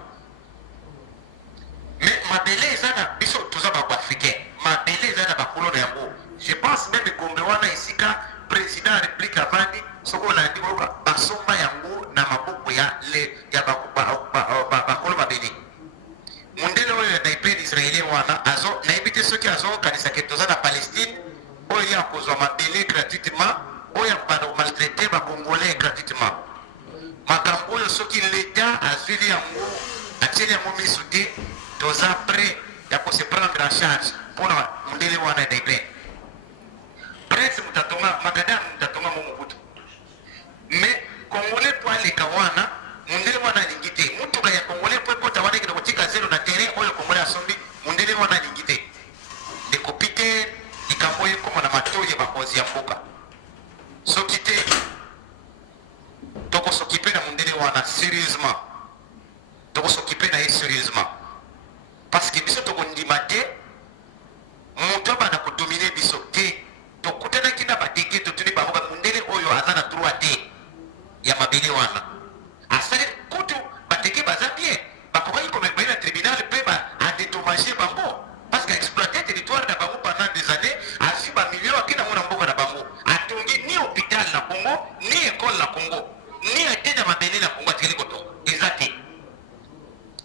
mais mabele eza na biso toza bako africain mabele eza na bakolo na yango je pense même Gombe wana esika président ya république avandi soki olandi koyoka basomba yango na maboko ya bakolo mabele mundele oyo ya Taipei israélien wana nayebi te soki azokanisaka toza na Palestine oyo ya kozwa mabele gratuitement oyo bana maltraité bakongolais gratuitement makambo oyo soki l'état azwili yango atieli yango miso te toza prêt ya kose prendre en charge mpona mundele wana ya Taipei prince mutatonga magadamu mutatonga mo Mobutu mais congolais po aleka wana mundele wana alingi te mutuka ya congolais po ekota wana ekende kotika zero na terrain oyo congolais asombi mundele wana alingi te ndeko Peter likambo oyo ekoma na matoyi ya bakonzi ya mboka soki te tokosokipe na mundele wana sérieusement tokosokipe na ye sérieusement parce que biso tokondima te moto abana kodomine biso te tokutanaki na badege totuni bango mundele oyo aza na droit te ya mabele wana asali kutu badege baza bien bakokaki komekbai na tribunal mpe adédommage bango parce que exploité territoire na bango pendant des années azwi bamilio akenda ngo na mboka na bango atongi ni hôpital na Congo ni école na Congo ni atenda mabele na Congo atikali kotonga eza te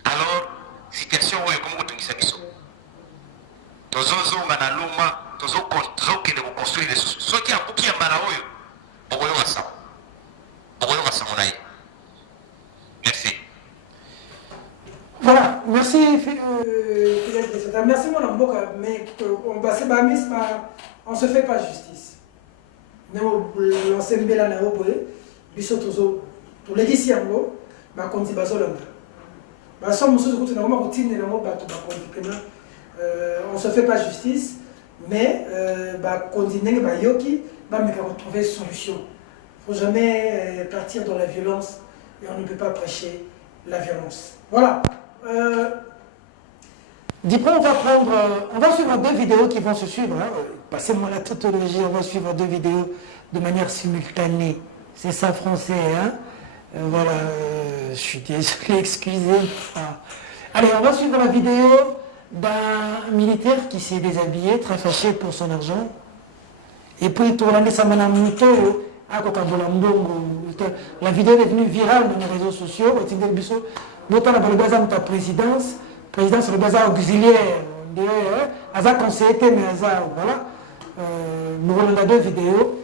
alors situation oyo ekomi kotungisa biso tozozonga na luma tozokende koconstruire lisusu soki abuki ya mbala oyo okoyoka sango na ye merci. Voilà, merci merci mon amboka, mais on se fait pas justice. On se met là na oboé, biso tozo to le disi yango ba konti bazolanda. Ba so mususu kuti na ngoma kutine na ngoba to ba konti kana on se fait pas justice, mais ba continuer ba yoki ba me retrouver solution. Faut jamais partir dans la violence et on ne peut pas prêcher la violence. Voilà. Dipro, on va suivre deux vidéos qui vont se suivre. Hein. Passez-moi la tautologie, on va suivre deux vidéos de manière simultanée. C'est ça français, hein. Voilà, je suis désolé, excusez-moi. Allez, on va suivre la vidéo d'un militaire qui s'est déshabillé, très fâché pour son argent. Et puis, tourner sa manamito. La vidéo est devenue virale dans les réseaux sociaux. Notamment dans le bazar de ta présidence c'est le bazar auxiliaire. Aza conseiller, mais Aza, voilà. Nous avons deux vidéos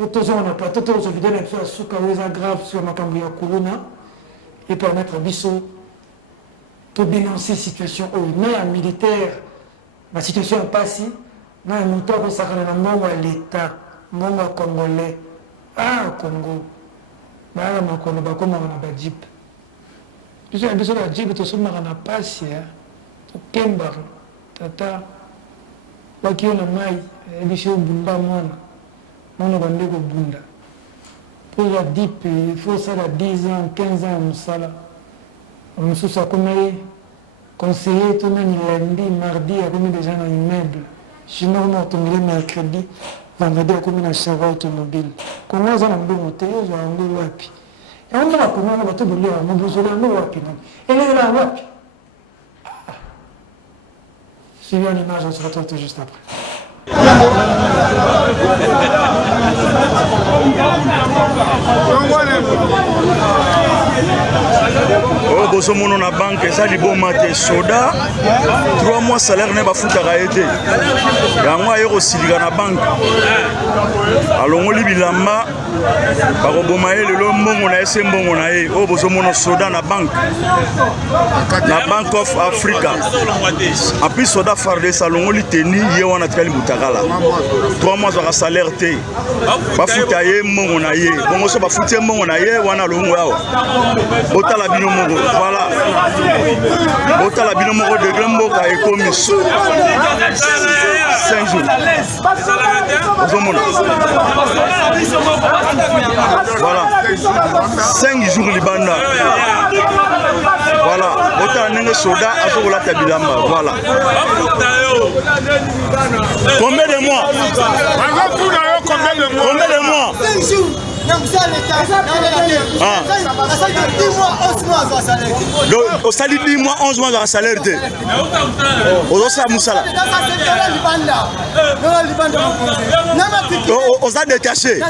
pour tous on a plateau tous les vidéos sur suka weza grave sur makambo ya corona et permettre à biso de dénoncer situation au na militaire la situation est passée na muto ko sakana na mbongo ya l'état mbongo congolais Congo bala makolo bakoma na ba jeep biso la jeep to soma na passe ya to kemba tata bakio na mai biso bunda mwana bande ko bunda pour la jeep il faut ça la 10 ans 15 ans musala on se ça comme conseiller tout le lundi mardi à combien de gens dans immeuble sinon on tombe mercredi vendredi à combien de chars automobile comment ça on doit monter on va wapi et on va comment on va te brûler on va brûler on va wapi non et là wapi suivez l'image on se retrouve tout juste après. Oh, boso mono na banque ça liboma te soda 3 mois salaire ne bafutaka ete yango aye kosilika na banque alongoli bilamba bakoboma ye lelo mbongo na ye se mbongo na ye oyo boso mono soda na banque of Africa apui soda FARDC alongoli teni ye wana tikali butakala 3 mois azwaka salaire te bafuta ye mbongo na ye bongo so bafuti ye mbongo na ye wana alongo awa botala bino moko voilà botala bino moko degré mboka ekomi 5 jours voilà 5 jours libanda voilà botala ndenge soda azokolata bilamba voilà combien de mois combien de mois donc au salaire 10 mois 11 mois de salaire de au musala aux a détaché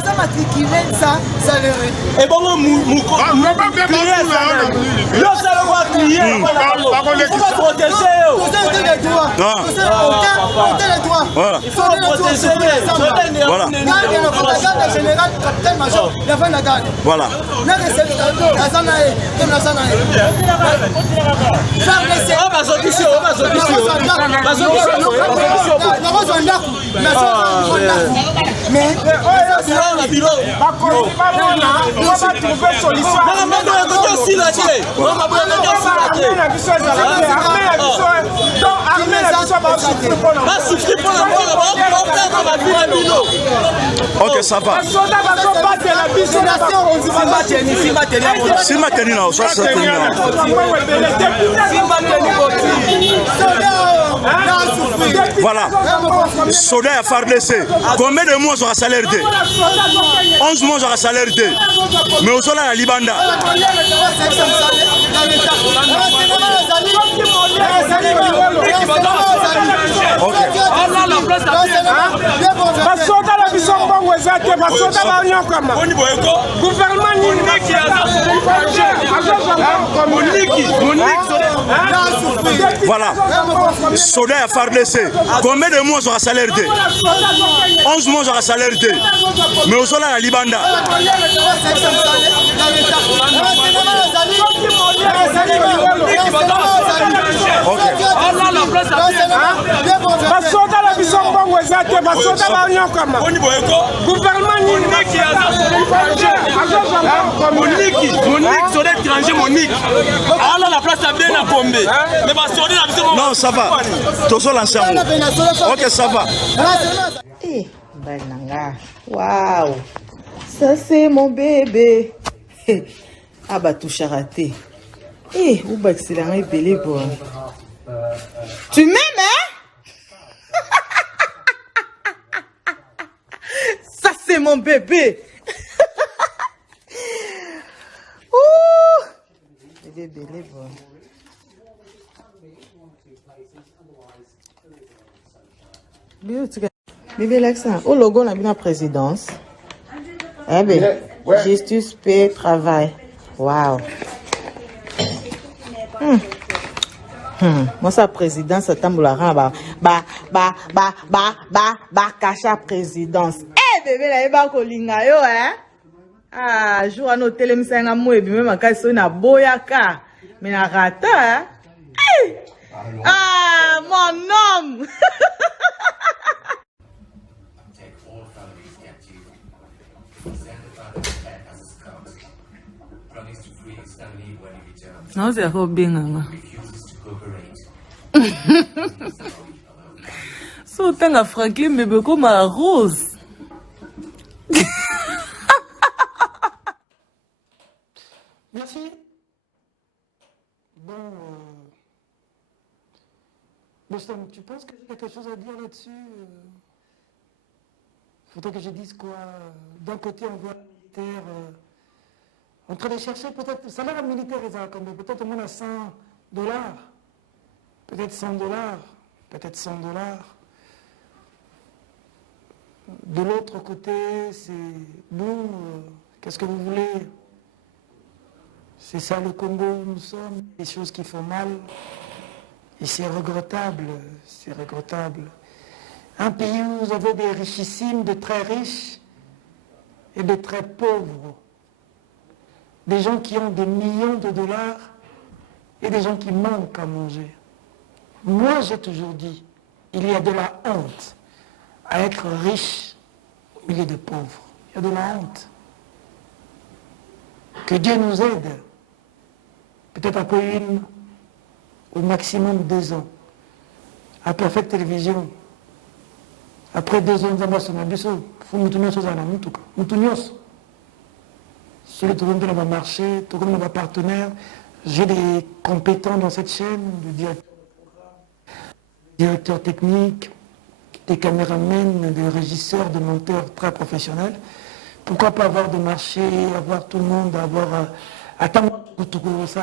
et bon voilà. Ok, ça va. Si ma tenue là, ça c'est tenue là. Voilà. Soda à FARDC. Combien de mois sera salaire de 11 mois sera salaire de. Mais au sol à la Libanda. Voilà. Soda à FARDC. Combien de mois sera salaire de 11 mois sera salaire de. Mais au sol à la Libanda. Non, ça va. Toujours l'ancien. Ok, ça va. Eh, Bananga. Waouh. Ça, c'est mon bébé. Ah, bah, tout charaté. Eh, où bah, c'est la belle bon. Tu m'aimes, hein? Ça, c'est mon bébé. Ouh. Bébé, belle bon. Bébé l'accent. Au logo, on a bien la présidence. Eh bien, justice, paix, travail. Waouh. Moi, sa présidence, ça tamboula ba cacha présidence. Eh bébé là eba kolinga yo ah jour wana otelemisa nga mo ebime makasi so na boyaka mais na rata ah mon homme. Non, c'est trop bien. So, t'as Franklin, mais comme ma rose. Merci. Bon, Boston, tu penses que j'ai quelque chose à dire là-dessus? Faudrait que je dise quoi? D'un côté, on voit le militaire en train de chercher peut-être, le salaire militaire, peut-être au moins à $100, peut-être $100, peut-être $100. De l'autre côté, c'est bon, qu'est-ce que vous voulez? C'est ça le Congo où nous sommes, des choses qui font mal. Et c'est regrettable, c'est regrettable. Un pays où vous avez des richissimes, de très riches et de très pauvres. Des gens qui ont des millions de dollars et des gens qui manquent à manger. Moi, j'ai toujours dit, il y a de la honte à être riche au milieu de pauvres. Il y a de la honte. Que Dieu nous aide. Peut-être après au maximum 2 ans. À Perfect Télévision. Après 2 ans, nous avons celui qui va marcher, tout le monde va partenaire. J'ai des compétents dans cette chaîne, le directeur technique, des caméramens, des régisseurs, des monteurs très professionnels. Pourquoi pas avoir de marché, avoir tout le monde, avoir... Attends, ça...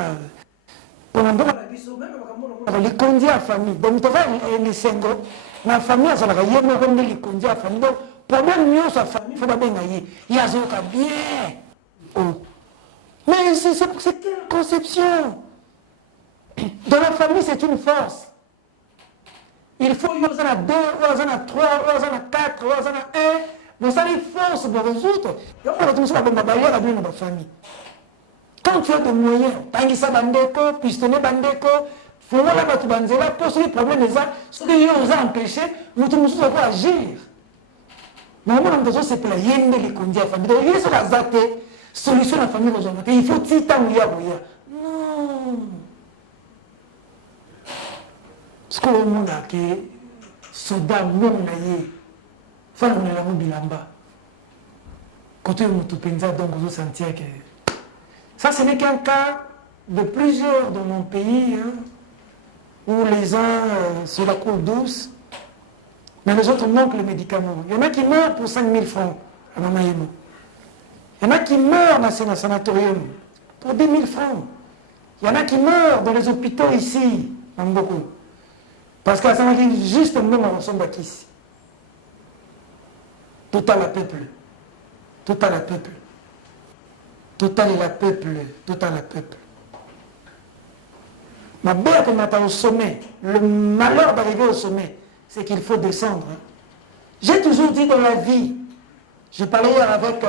Les conditions à famille. Donc, tu vois, les singles, ma famille, ça va y avoir les conditions à famille. Donc, pour moi, mieux sa famille, il faut pas bien y il y a bien. Oh. Mais c'est quelle conception? Dans la famille, c'est une force. Il faut y en a 2, y en a 3, y en a 4, y en a 1. Mais ça les force pour résoudre. Et on va tout ça dans la famille. Quand tu as des moyens, Tanguisa Bandeko, Pistonné Bandeko, faut voir là-bas tu banzela, pour ce problème des arts, ce que nous a empêché, nous devons agir. Mais on a besoin de se plaindre, il y a des conditions de famille. Il y a des solutions de la famille aujourd'hui. Il faut que tu t'ennuies. Non. Ce que le monde a fait, soda, non, il faut que nous l'ayons bilamba. Quand on a donc vous sentir que... Ça, ce n'est qu'un cas de plusieurs dans mon pays, hein, où les uns sur la cour douce, mais les autres manquent les médicaments. Il y en a qui meurent pour 5 000 francs à Mamayemo. Il y en a qui meurent dans un sanatorium pour 10 000 francs. Il y en a qui meurent dans les hôpitaux ici, en beaucoup. Parce qu'à ça juste un moment on ressemble ici. Tout à la peuple. Tout à la peuple. Tout à la peuple. Tout à la peuple. Ma belle comme on au sommet, le malheur d'arriver au sommet, c'est qu'il faut descendre. J'ai toujours dit dans la vie, je parlais hier avec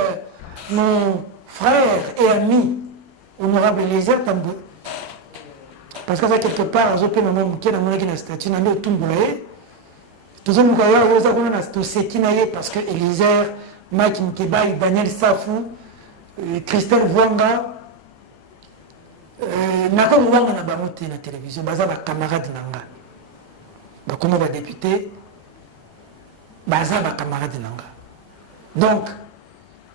mon frère et ami, honorable Eliezer Tambou, parce que ça quelque part, je peux me dire que je statue dans le Tumboulaye, tout ça, parce que Eliezer, Mike Mkebaï, Daniel Safou, Christelle Vwanga, Nako Mwanga na bamote na télévision, baza ba camarade nanga. Ba comme ba député, baza ba camarade nanga. Donc,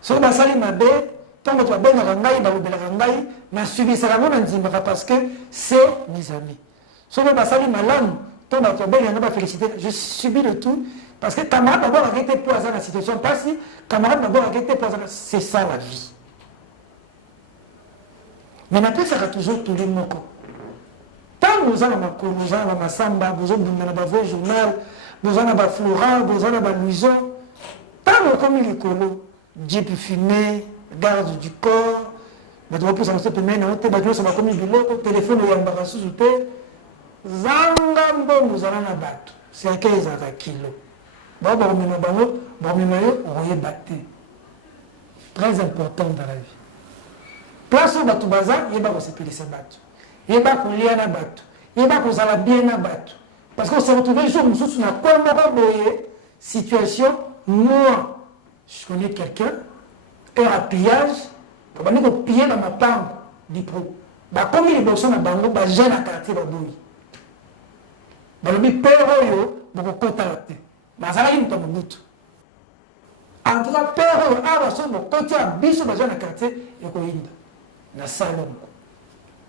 so ba sali mabe, tant que tu ben ngai ba obela ngai, na subi ça na nzimba parce que c'est mes amis. So ba sali malam, tant que tu ben ngai ba féliciter, je subis le tout parce que camarade d'abord arrêter pour ça la situation passe, camarade d'abord arrêter pour ça, c'est ça la vie. Mais après, ça va toujours tous les mots. Tant que nous avons ma samba, nous avons un journal, nous avons un Flora, nous avons un Luison, tant que comme il est colo, Jeep fumé, garde du corps, nous avons pu s'annoncer pour mener, nous avons comme il est téléphone, nous avons un sous-souté, Zangambo, nous avons un bateau, c'est à 15 kilos. Bon, nous avons bon, mais on battu. Très important dans la vie. Place où Batou Baza, il y a pas de se battre. Il y a pas de lien à battre. Il y a pas de bien à battre. Parce qu'on s'est retrouvé jour où nous avons une situation. Moi, je connais quelqu'un, et à pillage, on va piller dans ma part du pro. Comme il est dans son bango, je n'ai pas quartier de bouille. Je vais faire un peu de temps. Je vais faire un peu de temps. En tout cas, père, côté à biso baza na quartier et ko inda na salon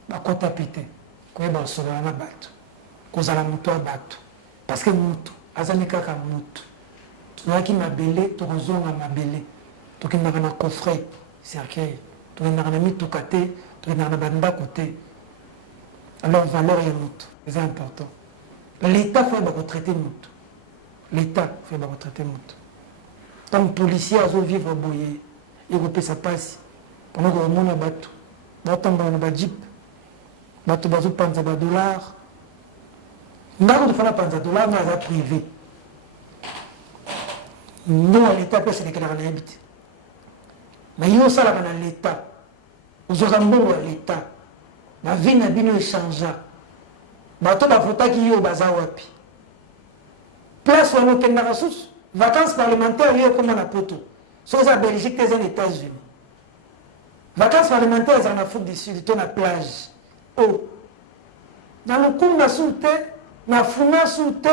ba kota pété ko ba solo na bato ko zala muto bato parce que muto azani kaka muto tunaki mabele to kozonga mabele to ki na coffret cercueil to na na mitokate to na na banda côté alors valeur ya muto c'est important. L'état fait ba traiter muto, l'état fait ba traiter muto. Tant que policier a vivre au boyer, il va payer sa passe. Pendant que le monde a battu, il va tomber dans le jeep, il va tomber dans le dollar. Il va tomber dans le dollar, mais il va privé. Nous, l'État peut se déclarer en habité. Mais il y a ça dans l'État. Vous aurez un mot à l'État. La vie n'a pas changé. Bateau la faute qui est au bazar wapi. Place où on a une ressource. Vacances parlementaires, il y a comme on a poto. Soit en Belgique, t'es aux États-Unis. Vacances parlementaires, en Afrique du Sud, t'es à la plage. Oh. Dans le coup, on a sauté, on a fumé sauté.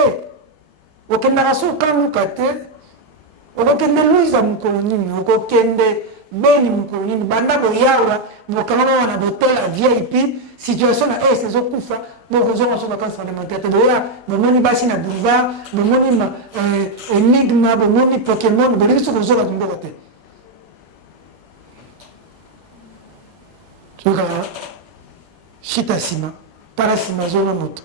On a sauté quand nous avons on a kende Louisa Moukolonini, on a kende Beni Moukolonini, Banda Boyawa, Mokano, on a voté la VIP, situation à ces autres coups, donc vous aurez vacances parlementaires. Mon moni bassin à boulevard, mon moni énigme, mon moni Pokémon, mon moni sur les autres à côté. Tu vois, Chitasima, Parasima, Zona Moto.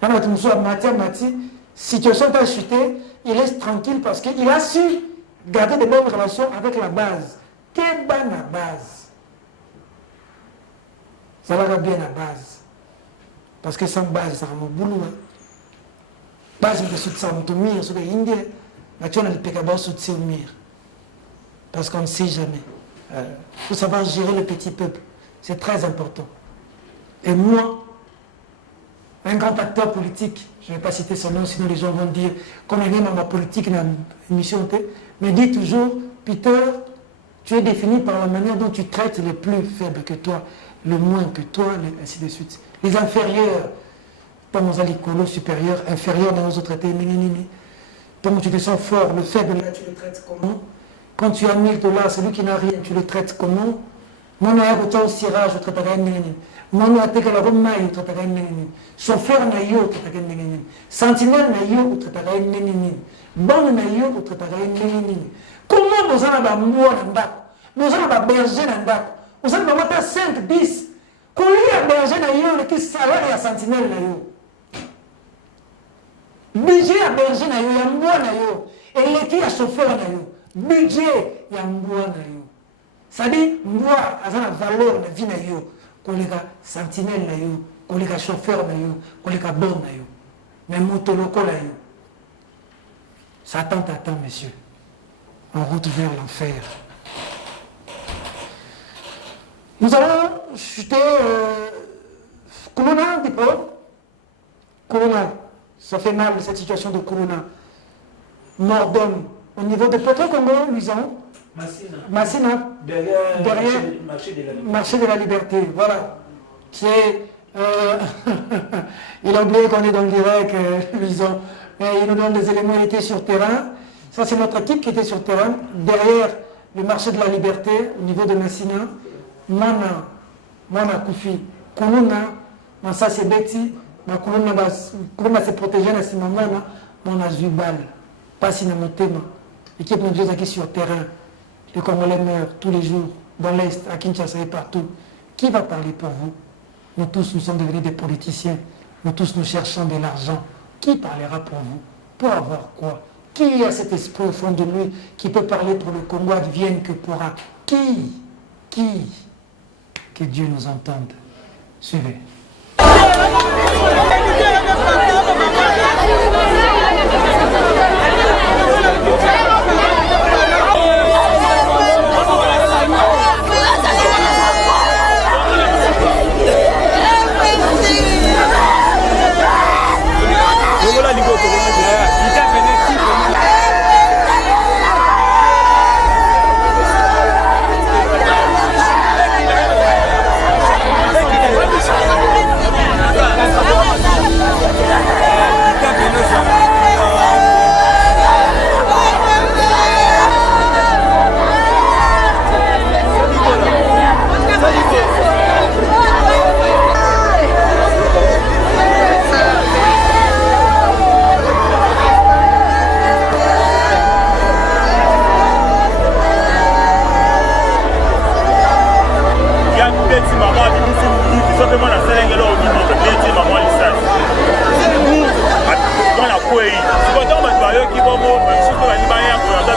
Quand tu as Mati, situation t'a chuté, il reste tranquille parce qu'il a su garder de bonnes relations avec la base. Quelle bonne la base? Ça va bien la base. Parce que sans base, ça va me boulot. Base, je suis sans mire sur les Indiens. Mais tu as le pécabon sur le mire. Parce qu'on ne sait jamais. Il faut savoir gérer le petit peuple. C'est très important. Et moi, un grand acteur politique, je ne vais pas citer son nom, sinon les gens vont dire qu'on est dans ma politique dans l'émission, mais dis toujours, Peter, tu es défini par la manière dont tu traites les plus faibles que toi, le moins que toi, ainsi de suite. Les inférieurs, pas nos alicolo supérieurs, inférieurs dans nos autres traités, donc tu te sens fort, le faible, là, tu le traites comment? Quand tu as 1000 $, celui qui n'a rien, tu le traites comment? Mon air au cirage, je traiterai mon attaque la Roma, je traiterai chauffeur naïo, je traiterai sentinelle naïo, je traiterai bon naïo, je traiterai comment nous allons avoir moi nous allons avoir berger nous allons avoir 5, 10. Comment il y a berger naïo, qui salaire et sentinelle naïo? Budget à berger naïo, il y a moi naïo, et l'équipe à chauffeur naïo. Budget, il y a moi naïo. Ça dit, moi, avec la valeur de la vie naïo, qu'on les sentinelle naïo, qu'on les chauffeur naïo, qu'on les bon naïo. Mais moto loco naïo. Ça attend, messieurs. En route vers l'enfer. Nous allons chuter Kuluna un petit peu. Kuluna, ça fait mal cette situation de Kuluna. Mort d'homme. Au niveau de Petro-Congo, Luisan. Massina, derrière marché de la liberté, voilà. Il a oublié qu'on est dans le direct, Luisan. Il nous donne des éléments, il était sur terrain. Ça, c'est notre équipe qui était sur terrain, derrière le marché de la liberté, au niveau de Massina. Mana Koufi, Kuluna, ça c'est Betty, Kuluna s'est protégé, Mana Zubal, pas Sinamotema. L'équipe mondiale qui est sur terrain. Les Congolais meurent tous les jours, dans l'Est, à Kinshasa et partout. Qui va parler pour vous? Nous tous, nous sommes devenus des politiciens. Nous tous, nous cherchons de l'argent. Qui parlera pour vous? Pour avoir quoi? Qui a cet esprit au fond de lui qui peut parler pour le Congo advienne que pourra? Qui? Que Dieu nous entende. Suivez.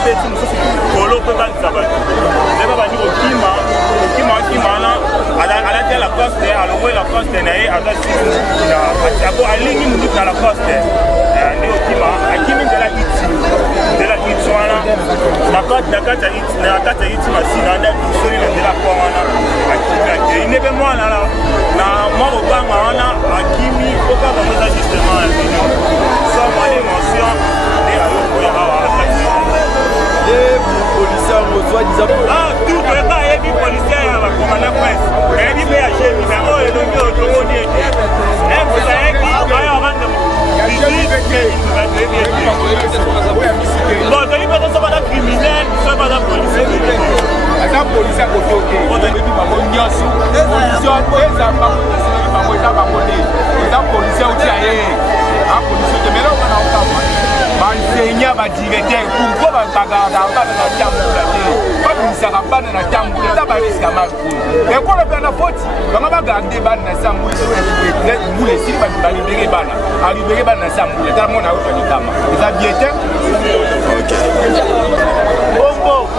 babeti mosusu kolo mpe balisa bato nde babandi kokima wana alati lacoste alongwe lacoste na ye aza siko alingi munduku na lacoste nde kokima akimi nzela iti wana na kati ya iti masina nde soli na nzela kwa wana akimi akei nde mpe mwana na mwa kobanga wana akimi okaka moza justement ya bino sans mwa d'émotion nde ayokoya awa akati policier mozwa tout toyeba ayebi policier ya bakomanda presse ayebi mpe ya gemi me oyo elongi oyo tomoni ete ezayeki aya bande bon toli mpe toso bada criminel so bada policier aza policier akotoke oyebi bango nyonso eza bango eza bango te eza policier otia ye apolicier te mele okana okama banseignant badirecteur pourquoi bagardaka bana na tambula te babimisaka bana na tambula eza bariske ya malkulu ekolo mpe na foti bango bagarde bana na sambula mbula esili balibere bana alibere bana na sambula eza mona auta likama eza bien te bongo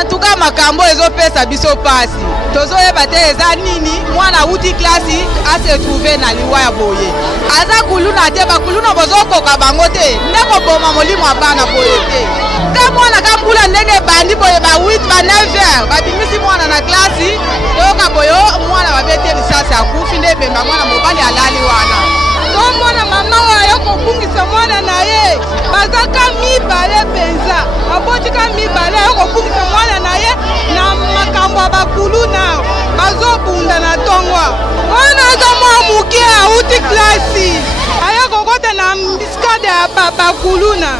En tout cas, makambo ezopesa biso pasi. Tozoyeba te eza nini mwana uti klasi ase trouver na liwa ya boye. Aza kuluna te bakuluna bozokoka bango te. Ndeko boma molimo abana boye te. Ka mwana kambula ndenge bandi boye ba 8 ba 9h babimisi mwana na klasi toyoka boyo mwana babete lisasi akufi nde bemba mwana mobali alali wana. Mwana mama wayo kobungisa mwana na ye bazaka mibale penza abotika mibale yo kobungisa mwana na ye na makambo ya bakulu na bazobunda na tongwa mwana aza mwa moke auti klasi aya kokota na biskade ya bakulu na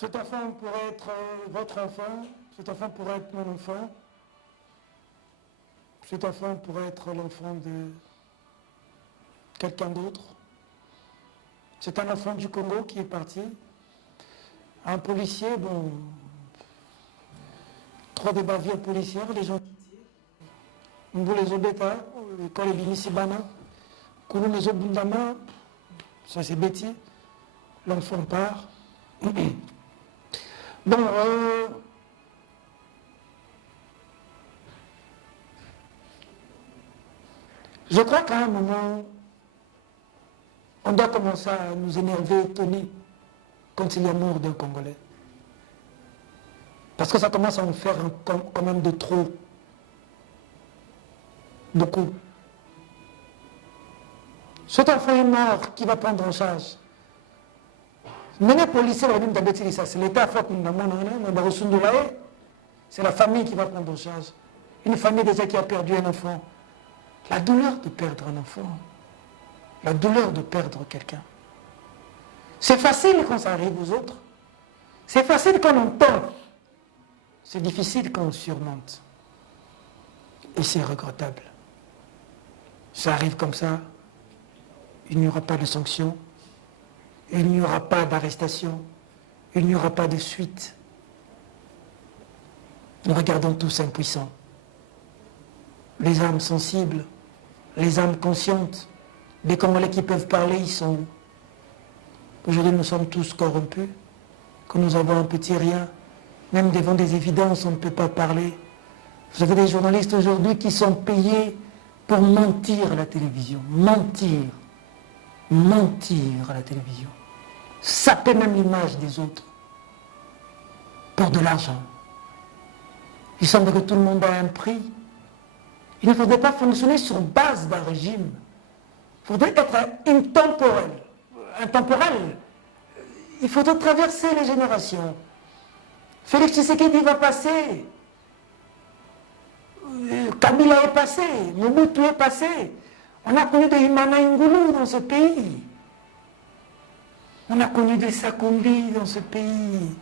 Cet enfant pourrait être votre enfant, cet enfant pourrait être mon enfant, cet enfant pourrait être l'enfant de quelqu'un d'autre. C'est un enfant du Congo qui est parti. Un policier, bon, trop de bavures policières, les gens Mbo les obeta, quand les binisi bana, quand les obundama, ça c'est bêtis, l'enfant part. Bon, je crois qu'à un moment, on doit commencer à nous énerver, étonner quand il y a mort d'un Congolais. Parce que ça commence à en faire quand même de trop. Beaucoup. Cet enfant est mort, qui va prendre en charge? C'est l'État, c'est la famille qui va prendre en charge. Une famille déjà qui a perdu un enfant. La douleur de perdre un enfant. La douleur de perdre quelqu'un. C'est facile quand ça arrive aux autres. C'est facile quand on tombe. C'est difficile quand on surmonte. Et c'est regrettable. Ça arrive comme ça. Il n'y aura pas de sanction. Il n'y aura pas d'arrestation. Il n'y aura pas de suite. Nous regardons tous impuissants. Les âmes sensibles, les âmes conscientes, les Congolais qui peuvent parler, ils sont où? Aujourd'hui, nous sommes tous corrompus, que nous avons un petit rien. Même devant des évidences, on ne peut pas parler. Vous avez des journalistes aujourd'hui qui sont payés pour mentir à la télévision. Mentir. Mentir à la télévision. Saper même l'image des autres. Pour de l'argent. Il semble que tout le monde a un prix. Il ne faudrait pas fonctionner sur base d'un régime. Il faudrait être intemporel. Intemporel. Il faudrait traverser les générations. Félix Tshisekedi va passer. Kabila est passé. Mobutu est passé. On a connu des Imana Ngulu dans ce pays. On a connu des Sakombi dans ce pays.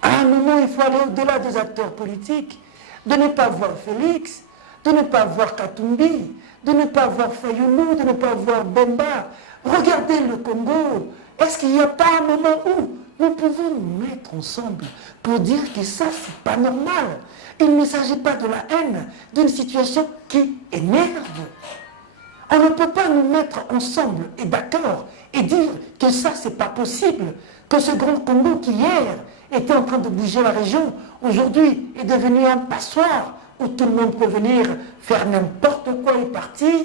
À un moment, il faut aller au-delà des acteurs politiques, de ne pas voir Félix, de ne pas voir Katumbi, de ne pas voir Fayoulou, de ne pas voir Bemba. Regardez le Congo. Est-ce qu'il n'y a pas un moment où nous pouvons nous mettre ensemble pour dire que ça, c'est pas normal? Il ne s'agit pas de la haine, d'une situation qui énerve. On ne peut pas nous mettre ensemble et d'accord et dire que ça, c'est pas possible, que ce grand Congo qui hier était en train de bouger la région, aujourd'hui est devenu un passoire où tout le monde peut venir faire n'importe quoi et partir.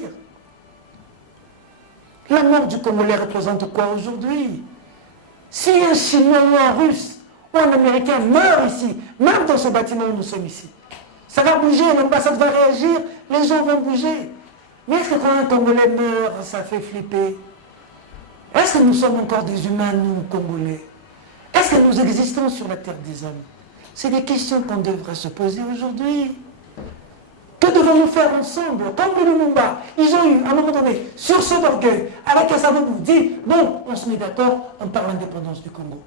La mort du Congolais représente quoi aujourd'hui? Si un Chinois ou un Russe ou un Américain meurt ici, même dans ce bâtiment où nous sommes ici, ça va bouger, l'ambassade va réagir, les gens vont bouger. Mais est-ce que quand un Congolais meurt, ça fait flipper? Est-ce que nous sommes encore des humains, nous, Congolais? Est-ce que nous existons sur la terre des hommes? C'est des questions qu'on devrait se poser aujourd'hui. Que devons-nous faire ensemble? Comme le Lumumba, ils ont eu, à un moment donné, sur ce d'orgueil, avec un savon, dit, bon, on se met d'accord, on parle l'indépendance du Congo.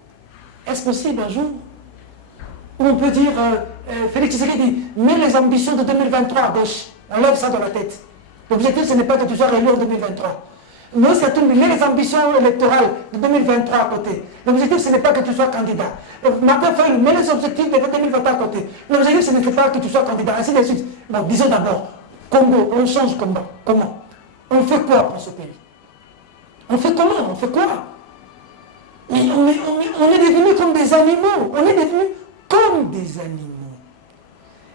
Est-ce possible un jour? Où on peut dire, Félix Tshisekedi, mets les ambitions de 2023 à gauche, on lève ça dans la tête. L'objectif, ce n'est pas que tu sois réélu en 2023. Mais c'est mets les ambitions électorales de 2023 à côté. L'objectif, ce n'est pas que tu sois candidat. Martin Fayou, mets les objectifs de 2023 à côté. L'objectif, ce n'est pas que tu sois candidat, ainsi de suite. Bon, disons d'abord, Congo, on change comment? On fait quoi pour ce pays? On fait comment? On fait quoi? Mais on est devenus comme des animaux. On est devenus comme des animaux.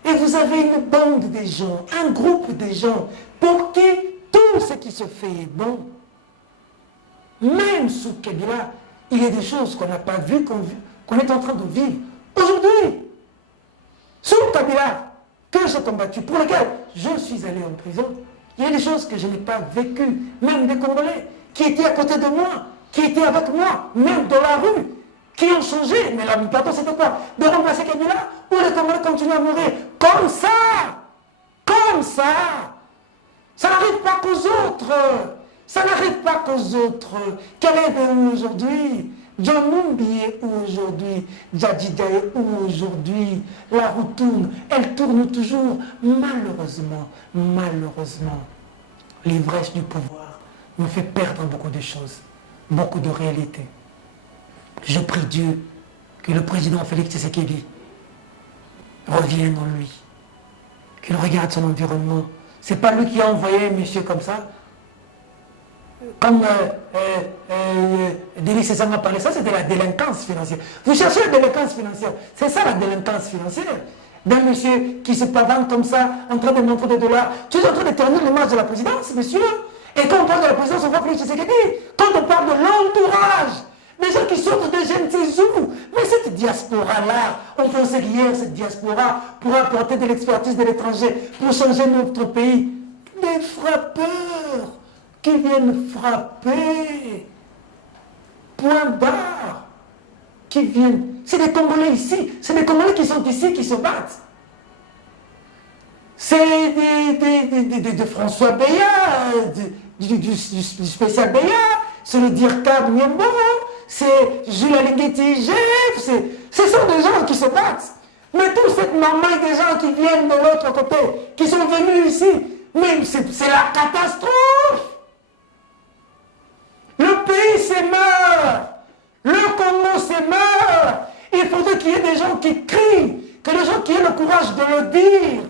Et vous avez une bande de gens, un groupe de gens, pour qui tout ce qui se fait est bon. Même sous Kabila, il y a des choses qu'on n'a pas vues, qu'on est en train de vivre aujourd'hui. Sous Kabila, que j'ai combattu, pour lequel je suis allé en prison, il y a des choses que je n'ai pas vécues, même des Congolais, qui étaient à côté de moi, qui étaient avec moi, même dans la rue, qui ont changé. Mais la plutôt c'était quoi? De remplacer Kabila, ou les Congolais continuent à mourir comme ça. Comme ça. Ça n'arrive pas qu'aux autres. Ça n'arrive pas qu'aux autres. Quel est où aujourd'hui? John Mumbi est où aujourd'hui? Djadida est où aujourd'hui? La roue tourne. Elle tourne toujours. Malheureusement, l'ivresse du pouvoir nous fait perdre beaucoup de choses, beaucoup de réalités. Je prie Dieu que le président Félix Tshisekedi revienne en lui, qu'il regarde son environnement. C'est pas lui qui a envoyé un monsieur comme ça. Comme Denis César m'a parlé, ça c'est de la délinquance financière. Vous cherchez la délinquance financière, c'est ça la délinquance financière. D'un monsieur qui se pavane comme ça, en train de montrer des dollars. Tu es en train de ternir l'image de la présidence, monsieur. Et quand on parle de la présidence, on voit Félix Tshisekedi. Quand on parle de l'entourage, des gens qui sortent de jeunes tisous. Mais cette diaspora-là, on pensait qu'hier, cette diaspora pourrait apporter de l'expertise de l'étranger pour changer notre pays. Des frappeurs qui viennent frapper. Point barre. Qui viennent. C'est des Congolais ici. C'est des Congolais qui sont ici, qui se battent. C'est de François Beya, du spécial Beya, c'est le Dirkab Nyembo, c'est Jules Alingueti Jeff, ce sont des gens qui se battent. Mais toute cette marmaille des gens qui viennent de l'autre côté, qui sont venus ici, mais c'est la catastrophe. Le pays s'est mort. Le Congo s'est mort. Il faudrait qu'il y ait des gens qui crient, que les gens qui aient le courage de le dire.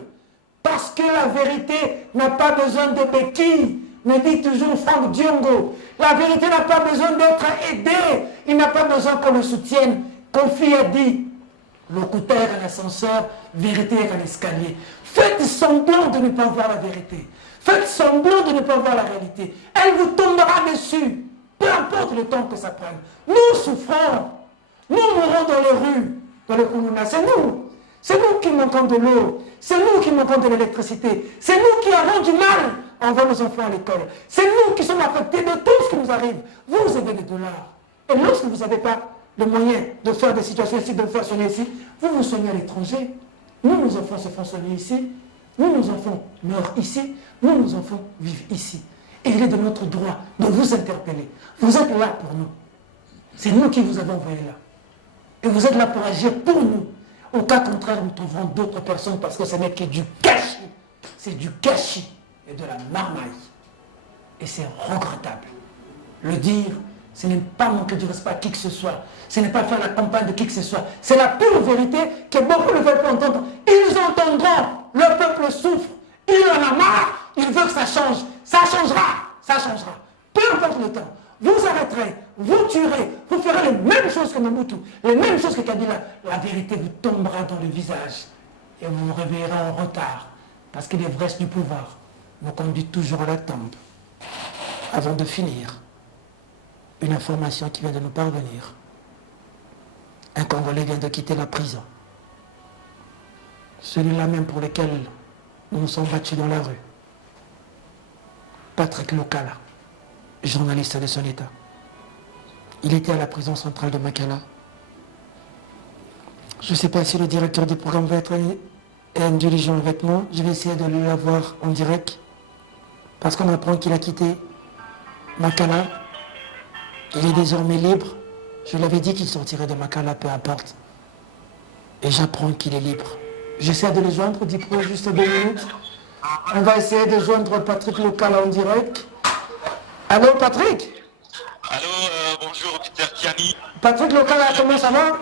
Parce que la vérité n'a pas besoin de béquilles, me dit toujours Franck Diongo. La vérité n'a pas besoin d'être aidée, il n'a pas besoin qu'on le soutienne. Kofi a dit, locuteur à l'ascenseur, vérité à l'escalier. Faites semblant de ne pas voir la vérité. Faites semblant de ne pas voir la réalité. Elle vous tombera dessus, peu importe le temps que ça prenne. Nous souffrons, nous mourons dans les rues, dans le Kounouna, c'est nous. C'est nous qui manquons de l'eau, c'est nous qui manquons de l'électricité, c'est nous qui avons du mal à envoyer nos enfants à l'école, c'est nous qui sommes affectés de tout ce qui nous arrive. Vous avez des dollars. Et lorsque vous n'avez pas le moyen de faire des situations ici, de faire soigner ici, vous vous soignez à l'étranger. Nous, nos enfants se font soigner ici. Nous, nos enfants meurent ici, nous, nos enfants vivent ici. Et il est de notre droit de vous interpeller. Vous êtes là pour nous. C'est nous qui vous avons envoyé là. Et vous êtes là pour agir pour nous. Au cas contraire, nous trouverons d'autres personnes parce que ce n'est que du gâchis. C'est du gâchis et de la marmaille. Et c'est regrettable. Le dire, ce n'est pas manquer du respect à qui que ce soit. Ce n'est pas faire la campagne de qui que ce soit. C'est la pure vérité que beaucoup ne veulent pas entendre. Ils entendront. Le peuple souffre. Il en a marre. Il veut que ça change. Ça changera. Ça changera. Peu importe le temps. Vous arrêterez. Vous tuerez. Vous ferez les mêmes choses que Mobutu. Les mêmes choses que Kabila. La vérité vous tombera dans le visage. Et vous vous réveillerez en retard. Parce que l'ivresse du pouvoir nous conduit toujours à la tombe. Avant de finir, une information qui vient de nous parvenir. Un Congolais vient de quitter la prison. Celui-là même pour lequel nous nous sommes battus dans la rue. Patrick Lokala, journaliste de son État. Il était à la prison centrale de Makala. Je ne sais pas si le directeur du programme va être indulgent avec moi. Je vais essayer de l'avoir en direct. Parce qu'on apprend qu'il a quitté Makala. Il est désormais libre. Je l'avais dit qu'il sortirait de Makala, peu importe. Et j'apprends qu'il est libre. J'essaie de le joindre, Dipro, juste 2 minutes. On va essayer de joindre Patrick Lokala en direct. Allô, Patrick? Allô, bonjour, Peter Tiani. Patrick Lokala, comment ça va?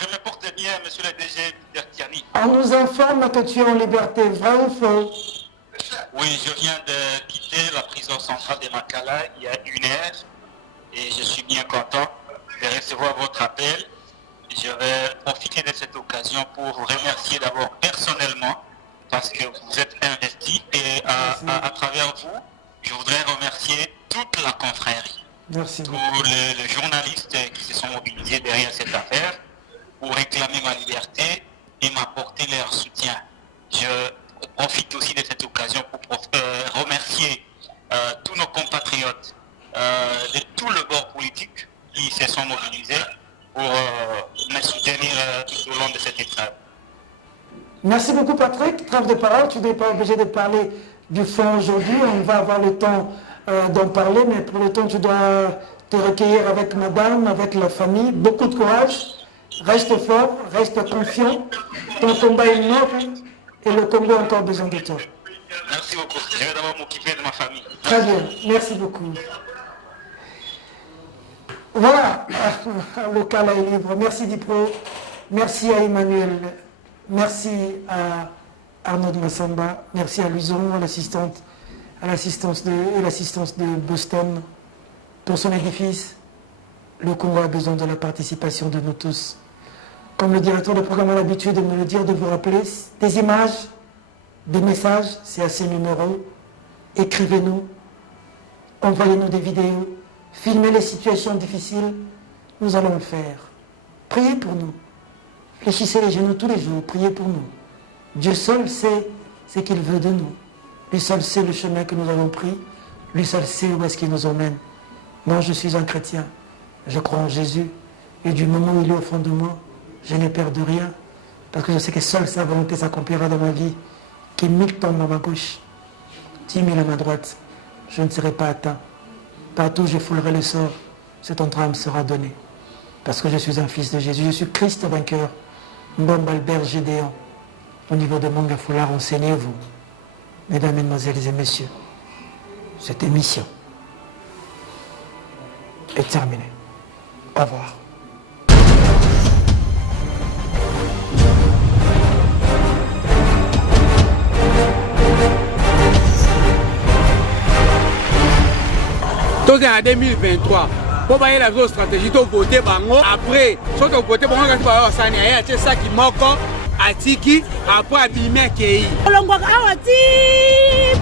Je me porte bien, monsieur le DG Peter Tiani. On nous informe que tu es en liberté, vrai ou faux? Oui, je viens de quitter la prison centrale de Makala il y a 1 heure. Et je suis bien content de recevoir votre appel. Je vais profiter de cette occasion pour vous remercier d'abord personnellement parce que vous êtes investi et à travers vous, je voudrais remercier toute la confrérie. Merci beaucoup. Tous les journalistes qui se sont mobilisés derrière cette affaire pour réclamer ma liberté et m'apporter leur soutien. Je profite aussi de cette occasion pour remercier tous nos compatriotes de tout le bord politique qui se sont mobilisés pour me soutenir tout au long de cette épreuve. Merci beaucoup Patrick. Trêve de parole, tu n'es pas obligé de parler du fond aujourd'hui. On va avoir le temps d'en parler, mais pour le temps tu dois te recueillir avec madame, avec la famille. Beaucoup de courage. Reste fort, reste confiant. Ton combat est noble et le Congo a encore besoin de toi. Merci beaucoup. Je vais d'abord m'occuper de ma famille. Très bien, merci beaucoup. Voilà, Lokala est libre. Merci Dipro, merci à Emmanuel, merci à Arnaud de Massamba, merci à Luison, à l'assistance de Boston pour son édifice. Le Congo a besoin de la participation de nous tous. Comme le directeur de programme a l'habitude de me le dire, de vous rappeler, des images, des messages, c'est à ces numéros. Écrivez-nous, envoyez-nous des vidéos. Filmer les situations difficiles, nous allons le faire. Priez pour nous. Fléchissez les genoux tous les jours, priez pour nous. Dieu seul sait ce qu'il veut de nous. Lui seul sait le chemin que nous avons pris. Lui seul sait où est-ce qu'il nous emmène. Moi, je suis un chrétien. Je crois en Jésus. Et du moment où il est au fond de moi, je n'ai peur de rien. Parce que je sais que seule sa volonté s'accomplira dans ma vie. Qu'il 1000 tombent à ma gauche, 10 000 à ma droite. Je ne serai pas atteint. Partout je foulerai le sort, cet entrée me sera donné. Parce que je suis un fils de Jésus, je suis Christ vainqueur. Mbombe Albert Gédéon. Au niveau de Manga Foulard, enseignez-vous. Mesdames, Mesdemoiselles et Messieurs, cette émission est terminée. Au revoir. En 2023, pour voyez la stratégie, tu voté bango. Après, si tu voté bango, tu vas avoir ça qui manque à Tiki, après à Bimé Kei. Olongwaka awa ti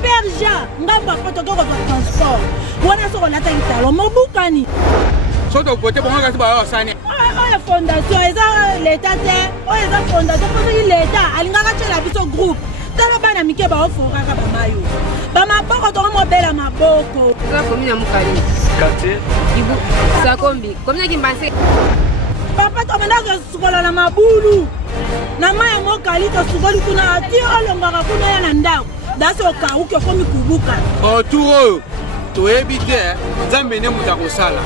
berja, ngamba poto to ko transport. Wana so na ta italo mobukani. Si tu voté bango, tu vas avoir ça. Oya fondation eza l'état te, oya eza fondation parce que l'état alingaka tshela biso groupe. Tala bana mike ba ofora ka ba mayo. Ba maboko to mo bela maboko. La commune Mukali. Quartier. Ibu Sakombi. Commune Kimbanse. Papa to mena ko sukola na mabulu. na mai ya mokali tosukoli kuna ati olongaka kuna ya na ndako dasi okauki okomi kubuka otour oyo toyebi te nzambe nde moto akosala